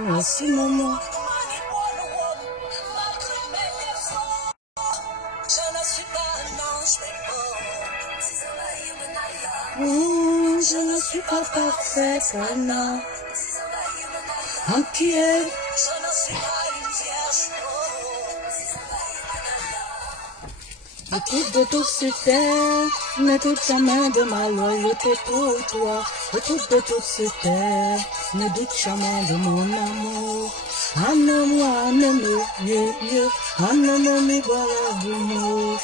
Merci maman. Je ne suis pas parfaite, Anna. Entière. Écoute de tout sur terre, ne doute jamais de ma loyauté pour toi. Écoute de tout sur terre, ne doute jamais de mon amour. Anna-moi, anna-me, mieux, anna-me, voilà du mot.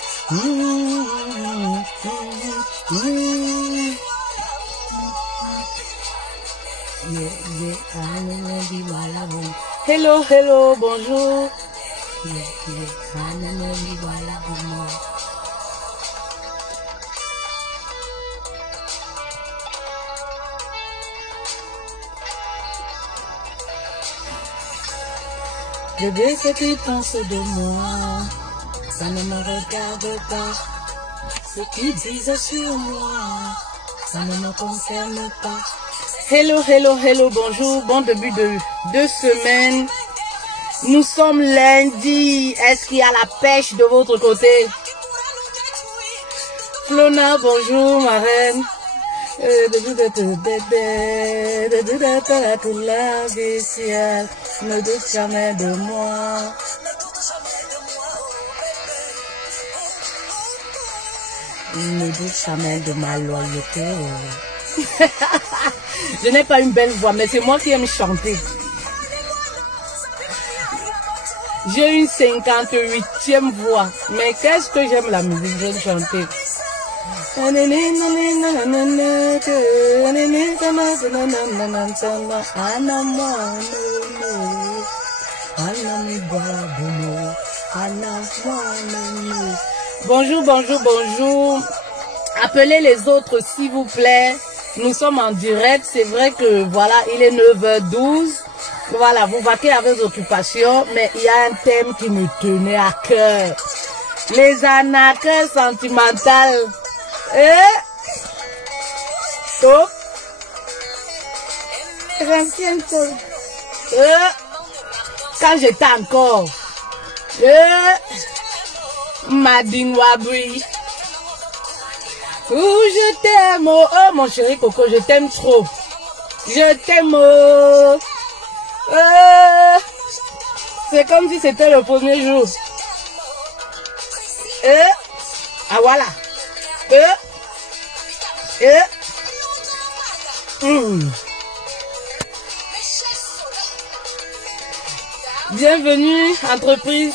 Hello, hello, bonjour. Bébé, ce qu'ils pensent de moi, ça ne me regarde pas. Ce qu'ils disent sur moi, ça ne me concerne pas. Hello, hello, hello, bonjour, bon début de semaine. Nous sommes lundi. Est-ce qu'il y a la pêche de votre côté? Flona, bonjour, ma reine. Ne doute jamais de moi. Ne doute jamais de ma loyauté. Je n'ai pas une belle voix, mais c'est moi qui aime chanter. J'ai une 58e voix, mais qu'est-ce que j'aime la musique, j'aime chanter. Bonjour, bonjour, bonjour. Appelez les autres s'il vous plaît. Nous sommes en direct, c'est vrai que voilà, il est 9h12. Voilà, vous vaquez avec vos occupations, mais il y a un thème qui me tenait à cœur. Les arnaqueurs sentimentales. Top. Quand j'étais encore. Madine Wabri. Ouh, je t'aime. Oh, mon chéri Coco, je t'aime trop. Je t'aime. C'est comme si c'était le premier jour. Ah voilà. Bienvenue, entreprise.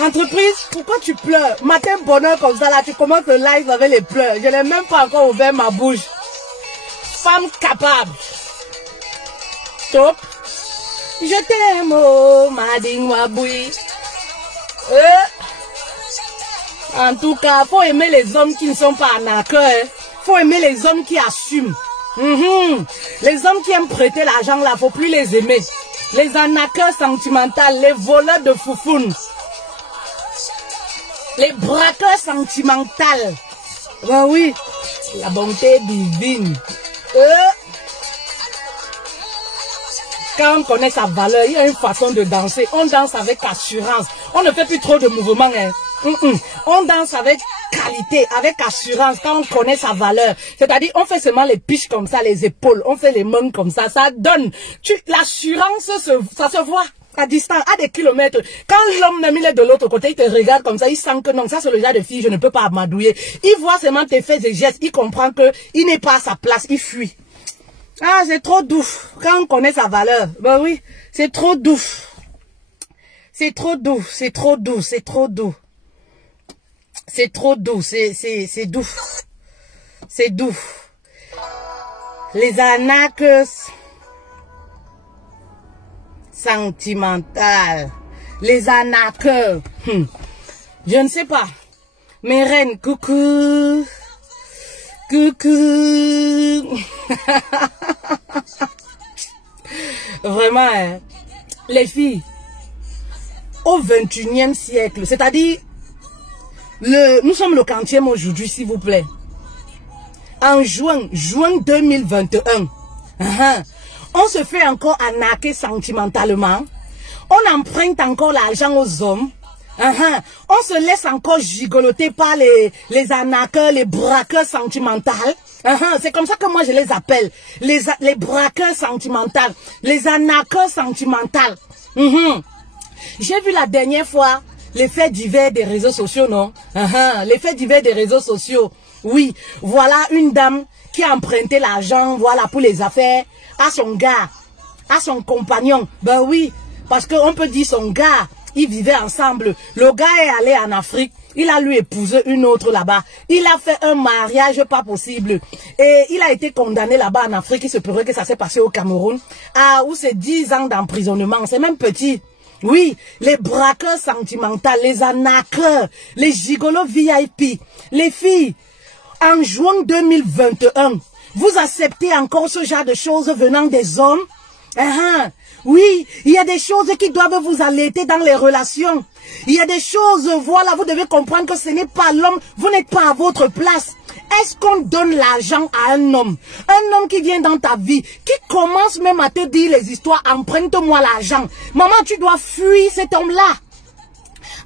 Entreprise, pourquoi tu pleures? Matin bonheur comme ça là, tu commences le live avec les pleurs. Je n'ai même pas encore ouvert ma bouche. Femme capable. Top. Je t'aime, oh, Madine Waboui. En tout cas, faut aimer les hommes qui ne sont pas arnaqueurs. Faut aimer les hommes qui assument. Les hommes qui aiment prêter l'argent là, faut plus les aimer. Les arnaqueurs sentimentaux, les voleurs de foufoune. Les braqueurs sentimentaux. Ben oui, la bonté divine. Quand on connaît sa valeur, il y a une façon de danser. On danse avec assurance. On ne fait plus trop de mouvements. On danse avec qualité, avec assurance, quand on connaît sa valeur. C'est-à-dire, on fait seulement les piches comme ça, les épaules. On fait les mains comme ça. Ça donne. L'assurance, ça se voit à distance, à des kilomètres. Quand l'homme même il est de l'autre côté, il te regarde comme ça, il sent que non, ça c'est le genre de fille, je ne peux pas amadouiller. Il voit seulement tes faits et gestes, il comprend que il n'est pas à sa place, il fuit. Ah, c'est trop doux. Quand on connaît sa valeur, ben oui, c'est trop doux. C'est trop doux, c'est trop doux, c'est trop doux. C'est trop doux, c'est doux. C'est doux. Les arnaques sentimentales. Les arnaqueurs. Je ne sais pas. Mes reines, coucou. Coucou. Vraiment, hein. Les filles, au 21e siècle, c'est-à-dire, nous sommes le 40e aujourd'hui, s'il vous plaît. En juin 2021, On se fait encore arnaquer sentimentalement. On emprunte encore l'argent aux hommes. On se laisse encore gigoloter par les arnaqueurs, les braqueurs sentimentaux. C'est comme ça que moi je les appelle. Les braqueurs sentimentaux, les arnaqueurs sentimentaux. J'ai vu la dernière fois les faits divers des réseaux sociaux, non? Les faits divers des réseaux sociaux. Oui, voilà une dame qui a emprunté l'argent, voilà, pour les affaires, à son gars, à son compagnon. Ben oui, parce qu'on peut dire son gars, ils vivaient ensemble. Le gars est allé en Afrique, il a lui épousé une autre là-bas. Il a fait un mariage pas possible. Et il a été condamné là-bas en Afrique. Il se pourrait que ça s'est passé au Cameroun. Ah, où c'est 10 ans d'emprisonnement. C'est même petit. Oui, les braqueurs sentimentaux, les arnaqueurs, les gigolos VIP, les filles. En juin 2021, vous acceptez encore ce genre de choses venant des hommes? Oui, il y a des choses qui doivent vous alerter dans les relations. Il y a des choses, voilà, vous devez comprendre que ce n'est pas l'homme, vous n'êtes pas à votre place. Est-ce qu'on donne l'argent à un homme qui vient dans ta vie, qui commence même à te dire les histoires, emprunte-moi l'argent. Maman, tu dois fuir cet homme-là.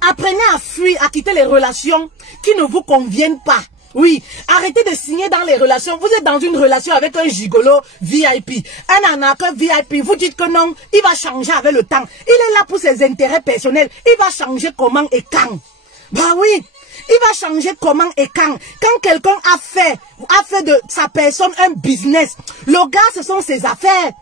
Apprenez à fuir, à quitter les relations qui ne vous conviennent pas. Oui, arrêtez de signer dans les relations. Vous êtes dans une relation avec un gigolo VIP, un arnaqueur VIP. Vous dites que non, il va changer avec le temps. Il est là pour ses intérêts personnels. Il va changer comment et quand. Bah oui, il va changer comment et quand. Quand quelqu'un a fait de sa personne un business, le gars, ce sont ses affaires.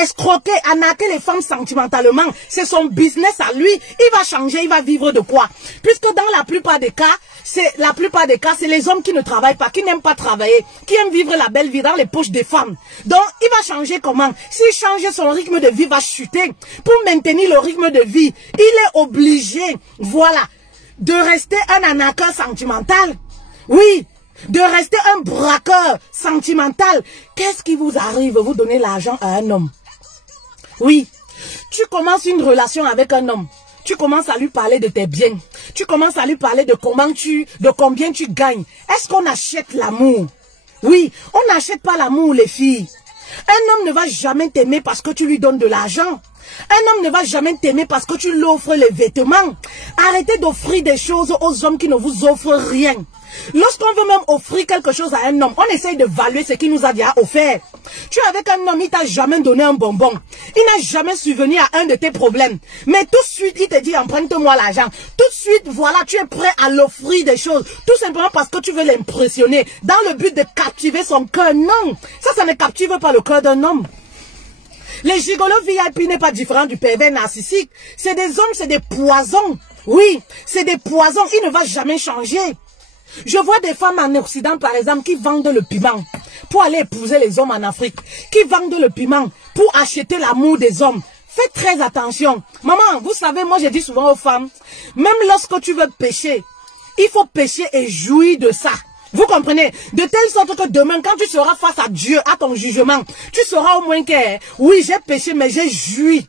Escroquer, arnaquer les femmes sentimentalement, c'est son business à lui. Il va changer, il va vivre de quoi? Puisque dans la plupart des cas, c'est les hommes qui ne travaillent pas, qui n'aiment pas travailler, qui aiment vivre la belle vie dans les poches des femmes. Donc, il va changer comment? S'il change, son rythme de vie va chuter. Pour maintenir le rythme de vie, il est obligé, voilà, de rester un arnaqueur sentimental. Oui, de rester un braqueur sentimental. Qu'est-ce qui vous arrive? Vous donnez l'argent à un homme. Oui, tu commences une relation avec un homme. Tu commences à lui parler de tes biens. Tu commences à lui parler de combien tu gagnes. Est-ce qu'on achète l'amour? Oui, on n'achète pas l'amour, les filles. Un homme ne va jamais t'aimer parce que tu lui donnes de l'argent. Un homme ne va jamais t'aimer parce que tu lui offres les vêtements. Arrêtez d'offrir des choses aux hommes qui ne vous offrent rien. Lorsqu'on veut même offrir quelque chose à un homme, on essaye de valuer ce qu'il nous a déjà offert. Tu es avec un homme, il t'a jamais donné un bonbon. Il n'a jamais subvenu à un de tes problèmes. Mais tout de suite, il te dit, emprunte-moi l'argent. Tout de suite, voilà, tu es prêt à l'offrir des choses. Tout simplement parce que tu veux l'impressionner. Dans le but de captiver son cœur. Non, ça ne captive pas le cœur d'un homme. Les gigolos VIP n'est pas différent du pervers narcissique. C'est des hommes, c'est des poisons. Oui, c'est des poisons. Il ne va jamais changer. Je vois des femmes en Occident, par exemple, qui vendent le piment pour aller épouser les hommes en Afrique. Qui vendent le piment pour acheter l'amour des hommes. Faites très attention. Maman, vous savez, moi je dis souvent aux femmes, même lorsque tu veux pécher, il faut pécher et jouir de ça. Vous comprenez? De telle sorte que demain, quand tu seras face à Dieu, à ton jugement, tu sauras au moins que, oui, j'ai péché, mais j'ai joui.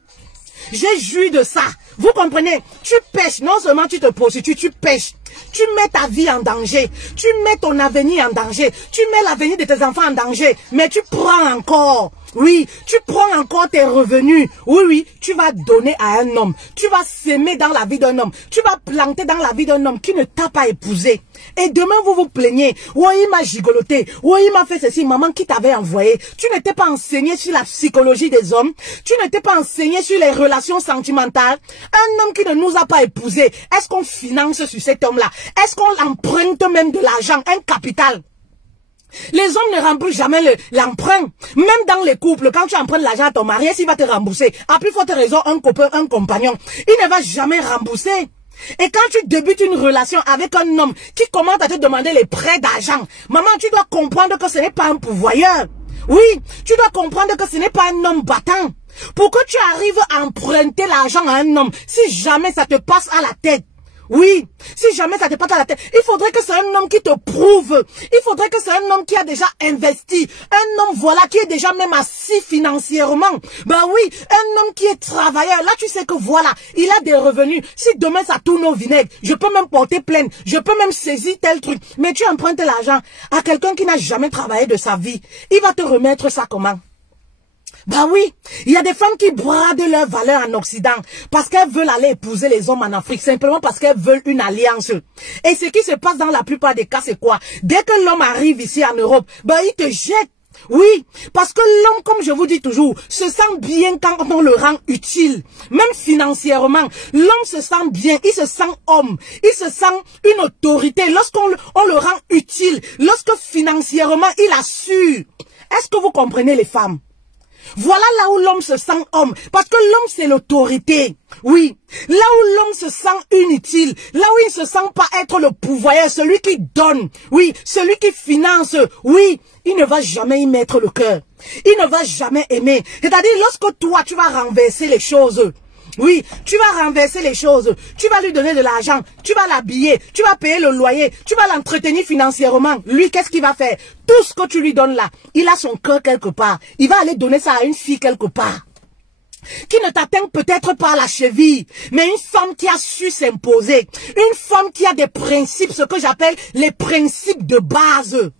J'ai joui de ça. Vous comprenez? Tu pêches, non seulement tu te prostitues, tu pêches. Tu mets ta vie en danger. Tu mets ton avenir en danger. Tu mets l'avenir de tes enfants en danger. Mais tu prends encore. Oui, tu prends encore tes revenus. Oui, oui, tu vas donner à un homme. Tu vas s'aimer dans la vie d'un homme. Tu vas planter dans la vie d'un homme qui ne t'a pas épousé. Et demain, vous vous plaignez. Oui, il m'a gigoloté. Oui, il m'a fait ceci. Maman, qui t'avait envoyé? Tu n'étais pas enseigné sur la psychologie des hommes. Tu n'étais pas enseigné sur les relations sentimentales. Un homme qui ne nous a pas épousé. Est-ce qu'on finance sur cet homme-là? Est-ce qu'on emprunte même de l'argent, un capital? Les hommes ne remboursent jamais l'emprunt. Même dans les couples, quand tu empruntes l'argent à ton mari, s'il va te rembourser, à plus forte raison, un copain, un compagnon, il ne va jamais rembourser. Et quand tu débutes une relation avec un homme qui commence à te demander les prêts d'argent, maman, tu dois comprendre que ce n'est pas un pourvoyeur. Oui, tu dois comprendre que ce n'est pas un homme battant. Pour que tu arrives à emprunter l'argent à un homme, si jamais ça te passe à la tête, oui, si jamais ça te passe à la tête, il faudrait que c'est un homme qui te prouve. Il faudrait que c'est un homme qui a déjà investi. Un homme, voilà, qui est déjà même assis financièrement. Ben oui, un homme qui est travailleur. Là, tu sais que voilà, il a des revenus. Si demain ça tourne au vinaigre, je peux même porter plainte. Je peux même saisir tel truc. Mais tu empruntes l'argent à quelqu'un qui n'a jamais travaillé de sa vie. Il va te remettre ça comment? Bah oui, il y a des femmes qui bradent leurs valeurs en Occident parce qu'elles veulent aller épouser les hommes en Afrique, simplement parce qu'elles veulent une alliance. Et ce qui se passe dans la plupart des cas, c'est quoi? Dès que l'homme arrive ici en Europe, bah il te jette. Oui, parce que l'homme, comme je vous dis toujours, se sent bien quand on le rend utile. Même financièrement, l'homme se sent bien, il se sent homme, il se sent une autorité lorsqu'on le rend utile, lorsque financièrement il assure. Est-ce que vous comprenez les femmes? Voilà là où l'homme se sent homme, parce que l'homme c'est l'autorité. Oui, là où l'homme se sent inutile, là où il se sent pas être le pouvoyeur, celui qui donne, oui, celui qui finance, oui, il ne va jamais y mettre le cœur. Il ne va jamais aimer. C'est-à-dire lorsque toi tu vas renverser les choses. Oui, tu vas renverser les choses, tu vas lui donner de l'argent, tu vas l'habiller, tu vas payer le loyer, tu vas l'entretenir financièrement. Lui, qu'est-ce qu'il va faire? Tout ce que tu lui donnes là, il a son cœur quelque part. Il va aller donner ça à une fille quelque part, qui ne t'atteint peut-être pas à la cheville, mais une femme qui a su s'imposer, une femme qui a des principes, ce que j'appelle les principes de base.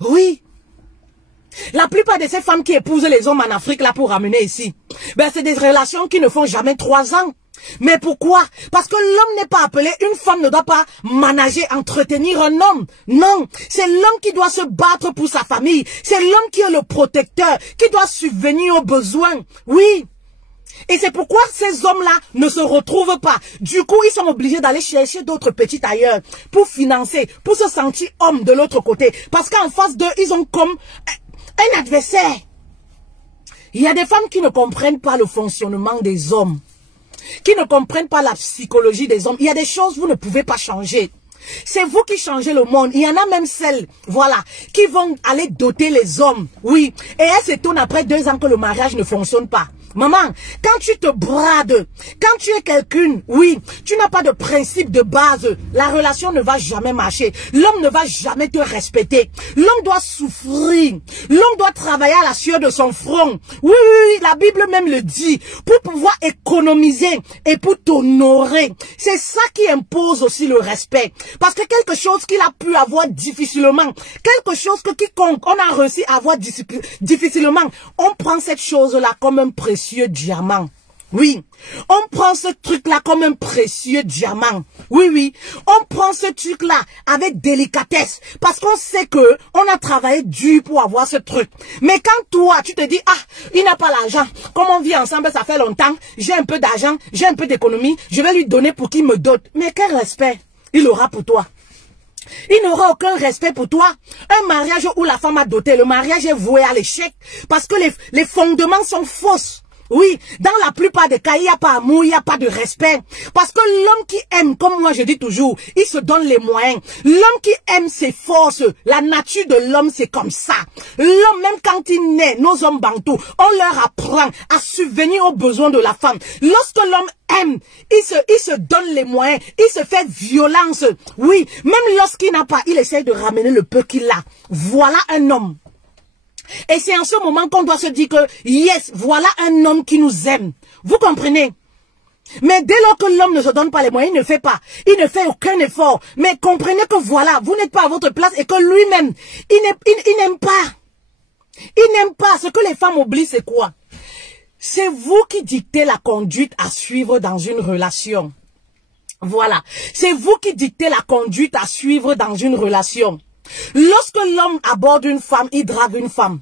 Oui. La plupart de ces femmes qui épousent les hommes en Afrique là pour ramener ici, ben c'est des relations qui ne font jamais 3 ans. Mais pourquoi? Parce que l'homme n'est pas appelé, une femme ne doit pas manager, entretenir un homme. Non, c'est l'homme qui doit se battre pour sa famille. C'est l'homme qui est le protecteur, qui doit subvenir aux besoins. Oui. Et c'est pourquoi ces hommes-là ne se retrouvent pas. Du coup, ils sont obligés d'aller chercher d'autres petites ailleurs pour financer, pour se sentir homme de l'autre côté. Parce qu'en face d'eux, ils ont comme un adversaire. Il y a des femmes qui ne comprennent pas le fonctionnement des hommes, qui ne comprennent pas la psychologie des hommes. Il y a des choses que vous ne pouvez pas changer. C'est vous qui changez le monde. Il y en a même celles, voilà, qui vont aller doter les hommes. Oui. Et elles s'étonnent après 2 ans que le mariage ne fonctionne pas. Maman, quand tu te brades, quand tu es quelqu'un, oui, tu n'as pas de principe de base, la relation ne va jamais marcher. L'homme ne va jamais te respecter. L'homme doit souffrir. L'homme doit travailler à la sueur de son front. Oui, oui, la Bible même le dit. Pour pouvoir économiser et pour t'honorer. C'est ça qui impose aussi le respect. Parce que quelque chose qu'il a pu avoir difficilement, quelque chose que quiconque on a réussi à avoir difficilement, on prend cette chose-là comme un précieux diamant. Oui, on prend ce truc-là comme un précieux diamant. Oui, oui, on prend ce truc-là avec délicatesse parce qu'on sait que on a travaillé dur pour avoir ce truc. Mais quand toi, tu te dis, ah, il n'a pas l'argent, comme on vit ensemble, ça fait longtemps, j'ai un peu d'argent, j'ai un peu d'économie, je vais lui donner pour qu'il me dote. Mais quel respect il aura pour toi? Il n'aura aucun respect pour toi. Un mariage où la femme a doté, le mariage est voué à l'échec parce que les fondements sont fausses. Oui, dans la plupart des cas, il n'y a pas amour, il n'y a pas de respect. Parce que l'homme qui aime, comme moi je dis toujours, il se donne les moyens. L'homme qui aime ses forces, la nature de l'homme c'est comme ça. L'homme, même quand il naît, nos hommes bantous, on leur apprend à subvenir aux besoins de la femme. Lorsque l'homme aime, il se donne les moyens, il se fait violence. Oui, même lorsqu'il n'a pas, il essaie de ramener le peu qu'il a. Voilà un homme. Et c'est en ce moment qu'on doit se dire que, yes, voilà un homme qui nous aime. Vous comprenez? Mais dès lors que l'homme ne se donne pas les moyens, il ne fait pas. Il ne fait aucun effort. Mais comprenez que voilà, vous n'êtes pas à votre place et que lui-même, il n'aime pas. Il n'aime pas. Ce que les femmes oublient, c'est quoi? C'est vous qui dictez la conduite à suivre dans une relation. Voilà. C'est vous qui dictez la conduite à suivre dans une relation. Lorsque l'homme aborde une femme, il drague une femme.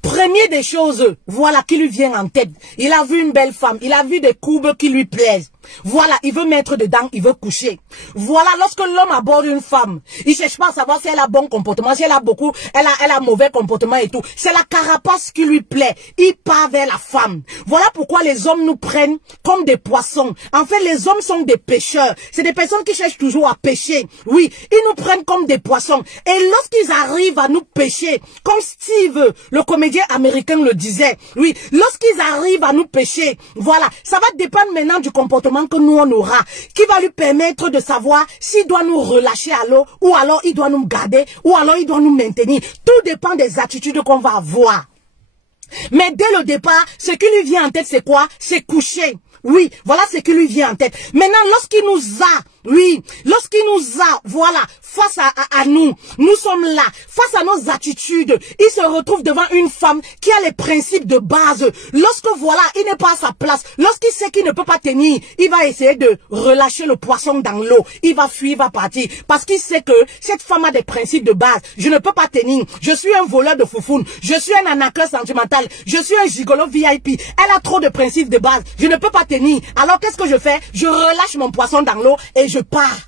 Premier des choses, voilà, qui lui vient en tête. Il a vu une belle femme, il a vu des courbes qui lui plaisent. Voilà, il veut mettre dedans, il veut coucher. Voilà, lorsque l'homme aborde une femme, il cherche pas à savoir si elle a bon comportement, si elle a beaucoup, elle a mauvais comportement et tout. C'est la carapace qui lui plaît. Il part vers la femme. Voilà pourquoi les hommes nous prennent comme des poissons. En fait, les hommes sont des pêcheurs. C'est des personnes qui cherchent toujours à pêcher. Oui, ils nous prennent comme des poissons. Et lorsqu'ils arrivent à nous pêcher, comme Steve, le comédien américain le disait, oui, lorsqu'ils arrivent à nous pêcher, voilà, ça va dépendre maintenant du comportement que nous on aura, qui va lui permettre de savoir s'il doit nous relâcher à l'eau, ou alors il doit nous garder, ou alors il doit nous maintenir. Tout dépend des attitudes qu'on va avoir. Mais dès le départ, ce qui lui vient en tête, c'est quoi? C'est coucher. Oui, voilà ce qui lui vient en tête. Maintenant, lorsqu'il nous a, Oui, lorsqu'il nous a, voilà, face à nous, nous sommes là, face à nos attitudes, il se retrouve devant une femme qui a les principes de base. Lorsque, voilà, il n'est pas à sa place, lorsqu'il sait qu'il ne peut pas tenir, il va essayer de relâcher le poisson dans l'eau. Il va fuir, il va partir, parce qu'il sait que cette femme a des principes de base. Je ne peux pas tenir, je suis un voleur de foufoune, je suis un arnaqueur sentimental, je suis un gigolo VIP. Elle a trop de principes de base, je ne peux pas tenir. Alors qu'est-ce que je fais? Je relâche mon poisson dans l'eau et je pars.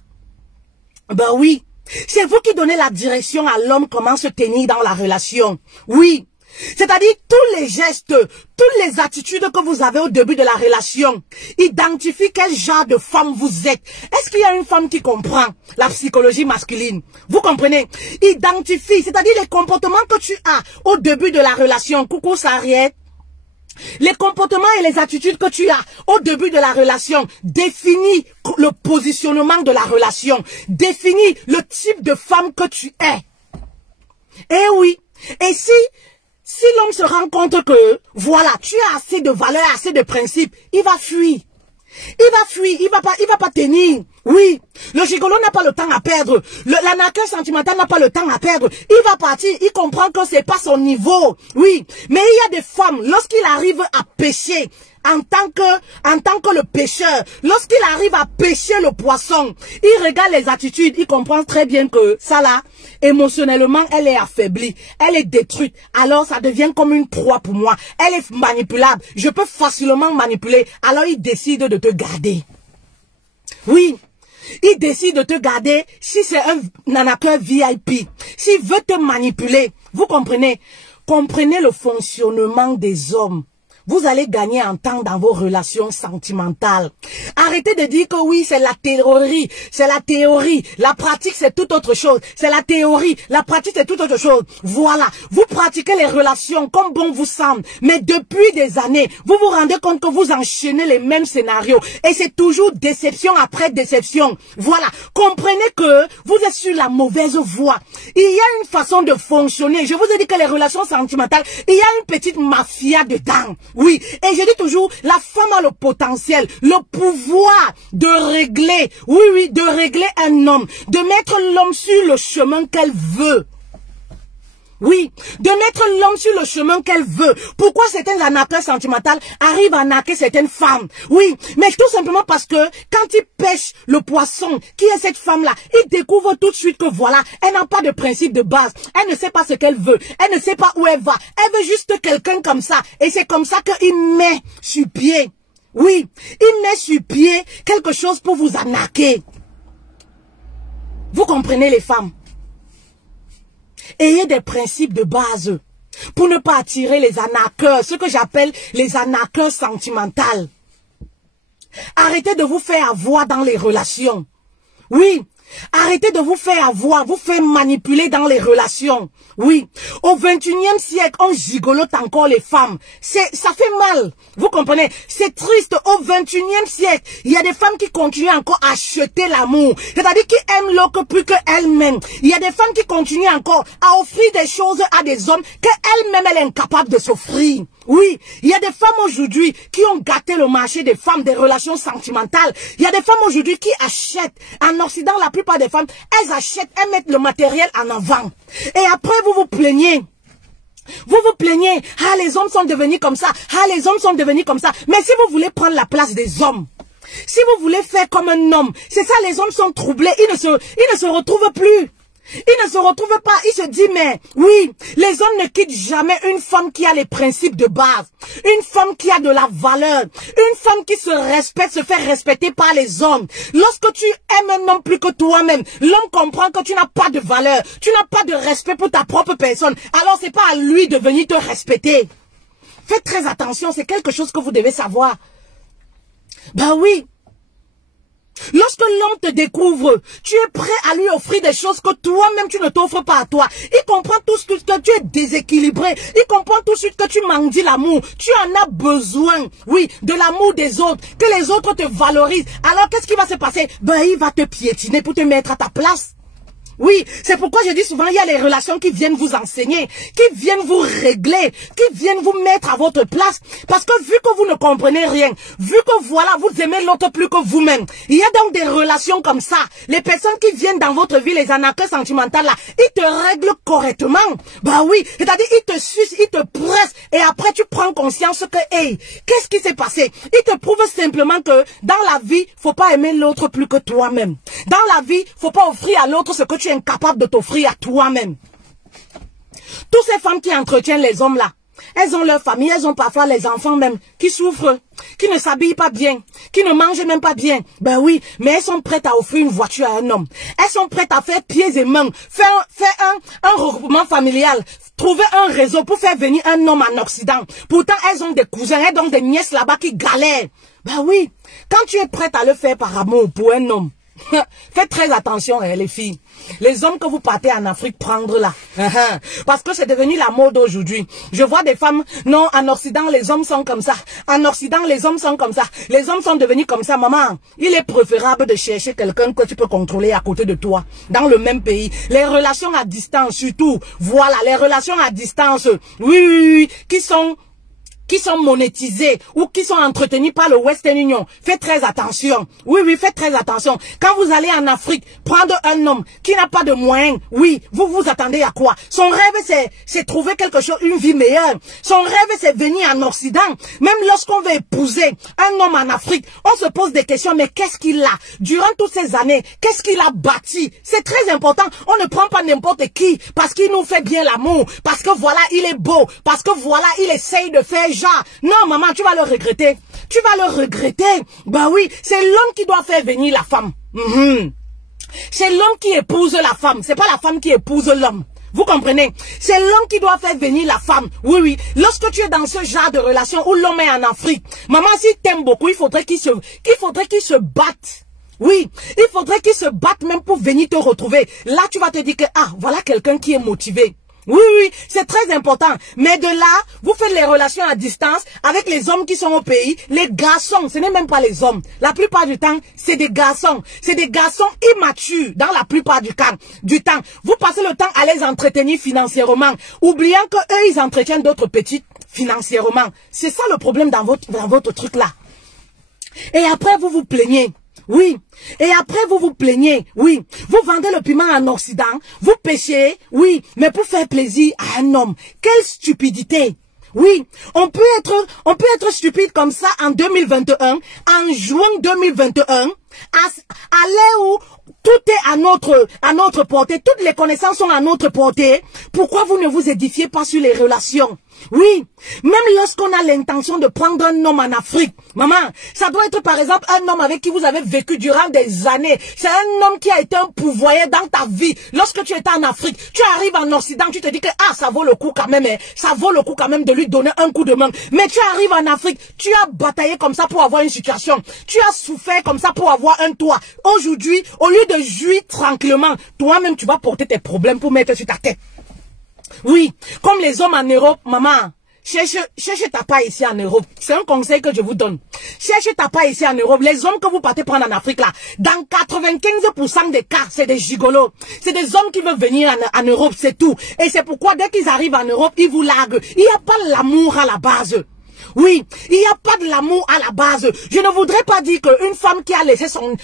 Ben oui, c'est vous qui donnez la direction à l'homme comment se tenir dans la relation. Oui, c'est-à-dire tous les gestes, toutes les attitudes que vous avez au début de la relation identifient quel genre de femme vous êtes. Est-ce qu'il y a une femme qui comprend la psychologie masculine? Vous comprenez? Identifie, c'est-à-dire les comportements que tu as au début de la relation. Coucou Sariette. Les comportements et les attitudes que tu as au début de la relation définissent le positionnement de la relation, définissent le type de femme que tu es. Eh oui, et si l'homme se rend compte que, voilà, tu as assez de valeur, assez de principes, il va fuir. Il va fuir, il va pas tenir. Oui, le gigolo n'a pas le temps à perdre. L'arnaqueur sentimental n'a pas le temps à perdre. Il va partir, il comprend que c'est pas son niveau. Oui, mais il y a des femmes, lorsqu'il arrive à pêcher, en tant que le pêcheur, lorsqu'il arrive à pêcher le poisson, il regarde les attitudes, il comprend très bien que ça là, émotionnellement, elle est affaiblie, elle est détruite. Alors ça devient comme une proie pour moi. Elle est manipulable, je peux facilement manipuler. Alors il décide de te garder. Oui. Il décide de te garder si c'est un arnaqueur VIP. S'il veut te manipuler, vous comprenez? Comprenez le fonctionnement des hommes. Vous allez gagner en temps dans vos relations sentimentales. Arrêtez de dire que oui, c'est la théorie, c'est la théorie. La pratique, c'est tout autre chose. C'est la théorie, la pratique, c'est tout autre chose. Voilà, vous pratiquez les relations comme bon vous semble. Mais depuis des années, vous vous rendez compte que vous enchaînez les mêmes scénarios. Et c'est toujours déception après déception. Voilà, comprenez que vous êtes sur la mauvaise voie. Il y a une façon de fonctionner. Je vous ai dit que les relations sentimentales, il y a une petite mafia dedans. Oui, et je dis toujours, la femme a le potentiel, le pouvoir de régler, oui, de régler un homme, de mettre l'homme sur le chemin qu'elle veut. Oui, de mettre l'homme sur le chemin qu'elle veut. Pourquoi certains arnaqueurs sentimentaux arrivent à arnaquer certaines femmes? Oui, mais tout simplement parce que quand ils pêchent le poisson, qui est cette femme-là, ils découvrent tout de suite que voilà, elle n'a pas de principe de base. Elle ne sait pas ce qu'elle veut. Elle ne sait pas où elle va. Elle veut juste quelqu'un comme ça. Et c'est comme ça qu'il met sur pied. Oui, il met sur pied quelque chose pour vous arnaquer. Vous comprenez les femmes? Ayez des principes de base pour ne pas attirer les arnaqueurs, ce que j'appelle les arnaqueurs sentimentaux. Arrêtez de vous faire avoir dans les relations. Oui, arrêtez de vous faire avoir, vous faire manipuler dans les relations. Oui, au 21e siècle, on gigolote encore les femmes. Ça fait mal. Vous comprenez? C'est triste. Au 21e siècle, il y a des femmes qui continuent encore à acheter l'amour. C'est-à-dire qui aiment l'autre plus qu'elles-mêmes. Il y a des femmes qui continuent encore à offrir des choses à des hommes qu'elles-mêmes, elles sont incapables de s'offrir. Oui, il y a des femmes aujourd'hui qui ont gâté le marché des femmes, des relations sentimentales. Il y a des femmes aujourd'hui qui achètent. En Occident, la plupart des femmes, elles achètent, elles mettent le matériel en avant. Et après, vous vous plaignez. Vous vous plaignez. Ah, les hommes sont devenus comme ça. Ah, les hommes sont devenus comme ça. Mais si vous voulez prendre la place des hommes, si vous voulez faire comme un homme, c'est ça, les hommes sont troublés. Ils ne se retrouvent plus. Il ne se retrouve pas, il se dit, mais oui, les hommes ne quittent jamais une femme qui a les principes de base, une femme qui a de la valeur, une femme qui se respecte, se fait respecter par les hommes. Lorsque tu aimes un homme plus que toi-même, l'homme comprend que tu n'as pas de valeur, tu n'as pas de respect pour ta propre personne, alors c'est pas à lui de venir te respecter. Faites très attention, c'est quelque chose que vous devez savoir. Ben oui. Lorsque l'homme te découvre, tu es prêt à lui offrir des choses que toi-même tu ne t'offres pas à toi. Il comprend tout de suite que tu es déséquilibré. Il comprend tout de suite que tu mendies l'amour. Tu en as besoin, oui, de l'amour des autres, que les autres te valorisent. Alors qu'est-ce qui va se passer? Ben il va te piétiner pour te mettre à ta place. Oui, c'est pourquoi je dis souvent, il y a les relations qui viennent vous enseigner, qui viennent vous régler, qui viennent vous mettre à votre place. Parce que vu que vous ne comprenez rien, vu que voilà, vous aimez l'autre plus que vous-même, il y a donc des relations comme ça. Les personnes qui viennent dans votre vie, les anarchos sentimentales là, ils te règlent correctement. Bah oui, c'est-à-dire ils te sucent, ils te pressent et après tu prends conscience que, hey, qu'est-ce qui s'est passé? Ils te prouvent simplement que dans la vie, faut pas aimer l'autre plus que toi-même. Dans la vie, faut pas offrir à l'autre ce que tu es incapable de t'offrir à toi-même. Toutes ces femmes qui entretiennent les hommes là, elles ont leur famille, elles ont parfois les enfants même, qui souffrent, qui ne s'habillent pas bien, qui ne mangent même pas bien. Ben oui, mais elles sont prêtes à offrir une voiture à un homme. Elles sont prêtes à faire pieds et mains, faire un regroupement familial, trouver un réseau pour faire venir un homme en Occident. Pourtant, elles ont des cousins, elles ont des nièces là-bas qui galèrent. Ben oui, quand tu es prête à le faire par amour pour un homme, faites très attention, les filles. Les hommes que vous partez en Afrique prendre là. Parce que c'est devenu la mode aujourd'hui. Je vois des femmes, non, en Occident, les hommes sont comme ça. En Occident, les hommes sont comme ça. Les hommes sont devenus comme ça. Maman, il est préférable de chercher quelqu'un que tu peux contrôler à côté de toi, dans le même pays. Les relations à distance, surtout. Voilà, les relations à distance. Oui, qui sont monétisés ou qui sont entretenus par le Western Union. Faites très attention. Oui, faites très attention. Quand vous allez en Afrique, prendre un homme qui n'a pas de moyens, oui, vous vous attendez à quoi? Son rêve, c'est trouver quelque chose, une vie meilleure. Son rêve, c'est venir en Occident. Même lorsqu'on veut épouser un homme en Afrique, on se pose des questions, mais qu'est-ce qu'il a? Durant toutes ces années, qu'est-ce qu'il a bâti? C'est très important. On ne prend pas n'importe qui parce qu'il nous fait bien l'amour, parce que voilà, il est beau, parce que voilà, il essaye de faire genre. Non, maman, tu vas le regretter. Tu vas le regretter. Bah oui, c'est l'homme qui doit faire venir la femme. C'est l'homme qui épouse la femme. C'est pas la femme qui épouse l'homme. Vous comprenez? C'est l'homme qui doit faire venir la femme. Oui. Lorsque tu es dans ce genre de relation où l'homme est en Afrique, maman, s'il t'aime beaucoup, il faudrait qu'il se batte. Oui, il faudrait qu'il se batte même pour venir te retrouver. Là, tu vas te dire que, voilà quelqu'un qui est motivé. Oui, c'est très important. Mais de là, vous faites les relations à distance avec les hommes qui sont au pays. Les garçons, ce n'est même pas les hommes. La plupart du temps, c'est des garçons. C'est des garçons immatures dans la plupart du temps. Vous passez le temps à les entretenir financièrement, oubliant que eux, ils entretiennent d'autres petites financièrement. C'est ça le problème dans votre truc là. Et après, vous vous plaignez. Oui. Et après, vous vous plaignez. Oui. Vous vendez le piment en Occident. Vous pêchez. Oui. Mais pour faire plaisir à un homme. Quelle stupidité. Oui. On peut être stupide comme ça en 2021. En juin 2021. À l'heure où tout est à notre portée. Toutes les connaissances sont à notre portée. Pourquoi vous ne vous édifiez pas sur les relations? Oui, même lorsqu'on a l'intention de prendre un homme en Afrique, maman, ça doit être par exemple un homme avec qui vous avez vécu durant des années. C'est un homme qui a été un pourvoyeur dans ta vie. Lorsque tu étais en Afrique, tu arrives en Occident, tu te dis que ça vaut le coup quand même, ça vaut le coup quand même de lui donner un coup de main. Mais tu arrives en Afrique, tu as bataillé comme ça pour avoir une situation. Tu as souffert comme ça pour avoir un toit. Aujourd'hui, au lieu de jouir tranquillement, toi-même tu vas porter tes problèmes pour mettre sur ta tête. Oui, comme les hommes en Europe, maman, cherche ta part ici en Europe. C'est un conseil que je vous donne. Cherche ta part ici en Europe. Les hommes que vous partez prendre en Afrique là, dans 95% des cas, c'est des gigolos. C'est des hommes qui veulent venir en Europe, c'est tout. Et c'est pourquoi dès qu'ils arrivent en Europe, ils vous larguent. Il n'y a pas l'amour à la base. Oui, il n'y a pas de l'amour à la base. Je ne voudrais pas dire qu'une femme qui a laissé son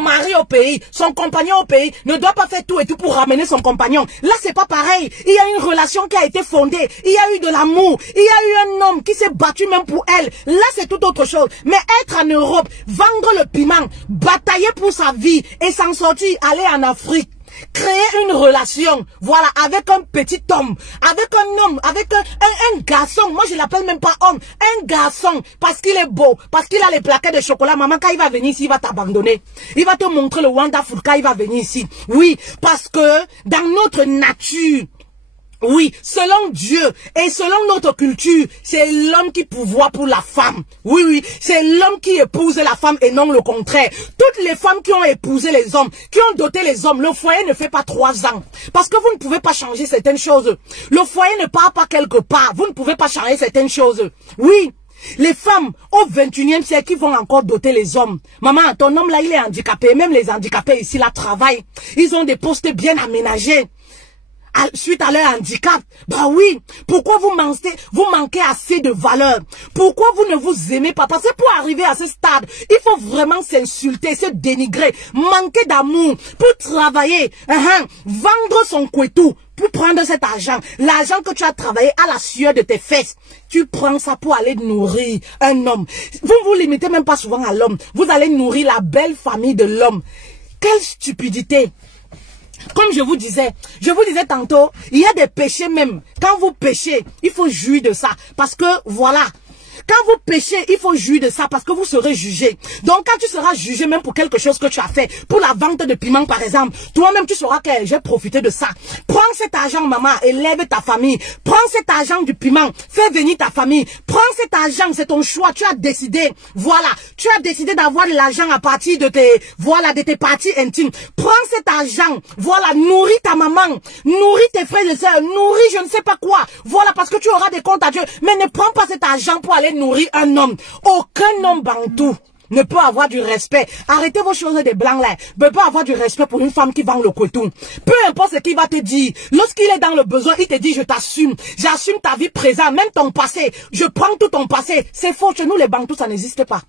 mari au pays, son compagnon au pays, ne doit pas faire tout et tout pour ramener son compagnon. Là, c'est pas pareil. Il y a une relation qui a été fondée. Il y a eu de l'amour. Il y a eu un homme qui s'est battu même pour elle. Là, c'est tout autre chose. Mais être en Europe, vendre le piment, batailler pour sa vie et s'en sortir, aller en Afrique. Créer une relation, voilà, avec un petit homme, avec un homme, avec un garçon. Moi, je l'appelle même pas homme, un garçon, parce qu'il est beau, parce qu'il a les plaquettes de chocolat. Maman, quand il va venir ici, il va t'abandonner. Il va te montrer le wonderful quand il va venir ici. Oui, parce que dans notre nature, oui, selon Dieu et selon notre culture, c'est l'homme qui pourvoit pour la femme. Oui, c'est l'homme qui épouse la femme et non le contraire. Toutes les femmes qui ont épousé les hommes, qui ont doté les hommes, le foyer ne fait pas 3 ans. Parce que vous ne pouvez pas changer certaines choses. Le foyer ne part pas quelque part. Vous ne pouvez pas changer certaines choses. Oui. Les femmes au 21e siècle qui vont encore doter les hommes. Maman, ton homme là, il est handicapé. Même les handicapés ici, là, travaillent. Ils ont des postes bien aménagés. Suite à leur handicap. Bah oui. Pourquoi vous manquez assez de valeur? Pourquoi vous ne vous aimez pas? Parce que pour arriver à ce stade, il faut vraiment s'insulter, se dénigrer, manquer d'amour pour travailler, vendre son couetou pour prendre cet argent. L'argent que tu as travaillé à la sueur de tes fesses. Tu prends ça pour aller nourrir un homme. Vous ne vous limitez même pas souvent à l'homme. Vous allez nourrir la belle famille de l'homme. Quelle stupidité! Comme je vous disais tantôt, il y a des péchés même. Quand vous péchez, il faut jouir de ça. Parce que, voilà, quand vous péchez, il faut jouir de ça parce que vous serez jugé. Donc, quand tu seras jugé même pour quelque chose que tu as fait, pour la vente de piment par exemple, toi-même tu sauras que j'ai profité de ça. Prends cet argent, maman, élève ta famille. Prends cet argent du piment, fais venir ta famille. Prends cet argent, c'est ton choix, tu as décidé. Voilà, tu as décidé d'avoir de l'argent à partir de tes parties intimes. Prends cet argent, voilà, nourris ta maman, nourris tes frères et sœurs, nourris je ne sais pas quoi. Voilà, parce que tu auras des comptes à Dieu. Mais ne prends pas cet argent pour aller nourrir un homme. Aucun homme bantou ne peut avoir du respect. Arrêtez vos choses des blancs là. Ne peut pas avoir du respect pour une femme qui vend le coton. Peu importe ce qu'il va te dire. Lorsqu'il est dans le besoin, il te dit je t'assume. J'assume ta vie présente, même ton passé. Je prends tout ton passé. C'est faux. Chez nous les bantous, ça n'existe pas.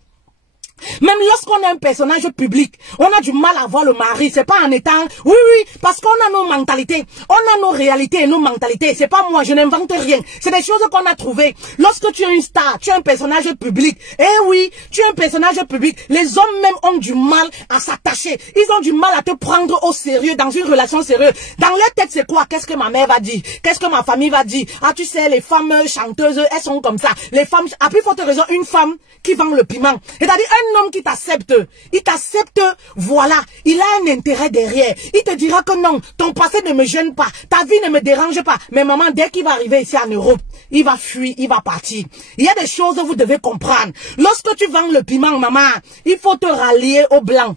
Même lorsqu'on est un personnage public, on a du mal à voir le mari. C'est pas en étant... Oui, parce qu'on a nos mentalités. On a nos réalités et nos mentalités. C'est pas moi, je n'invente rien. C'est des choses qu'on a trouvées. Lorsque tu es une star, tu es un personnage public. Eh oui, tu es un personnage public. Les hommes même ont du mal à s'attacher. Ils ont du mal à te prendre au sérieux dans une relation sérieuse. Dans leur tête, c'est quoi? Qu'est-ce que ma mère va dire? Qu'est-ce que ma famille va dire? Ah, tu sais, les femmes chanteuses, elles sont comme ça. Les femmes... À plus forte raison, une femme qui vend le piment. C'est-à-dire un homme qui t'accepte, il t'accepte, voilà, il a un intérêt derrière. Il te dira que non, ton passé ne me gêne pas, ta vie ne me dérange pas. Mais maman, dès qu'il va arriver ici en Europe, il va fuir, il va partir. Il y a des choses que vous devez comprendre. Lorsque tu vends le piment, maman, il faut te rallier aux Blancs.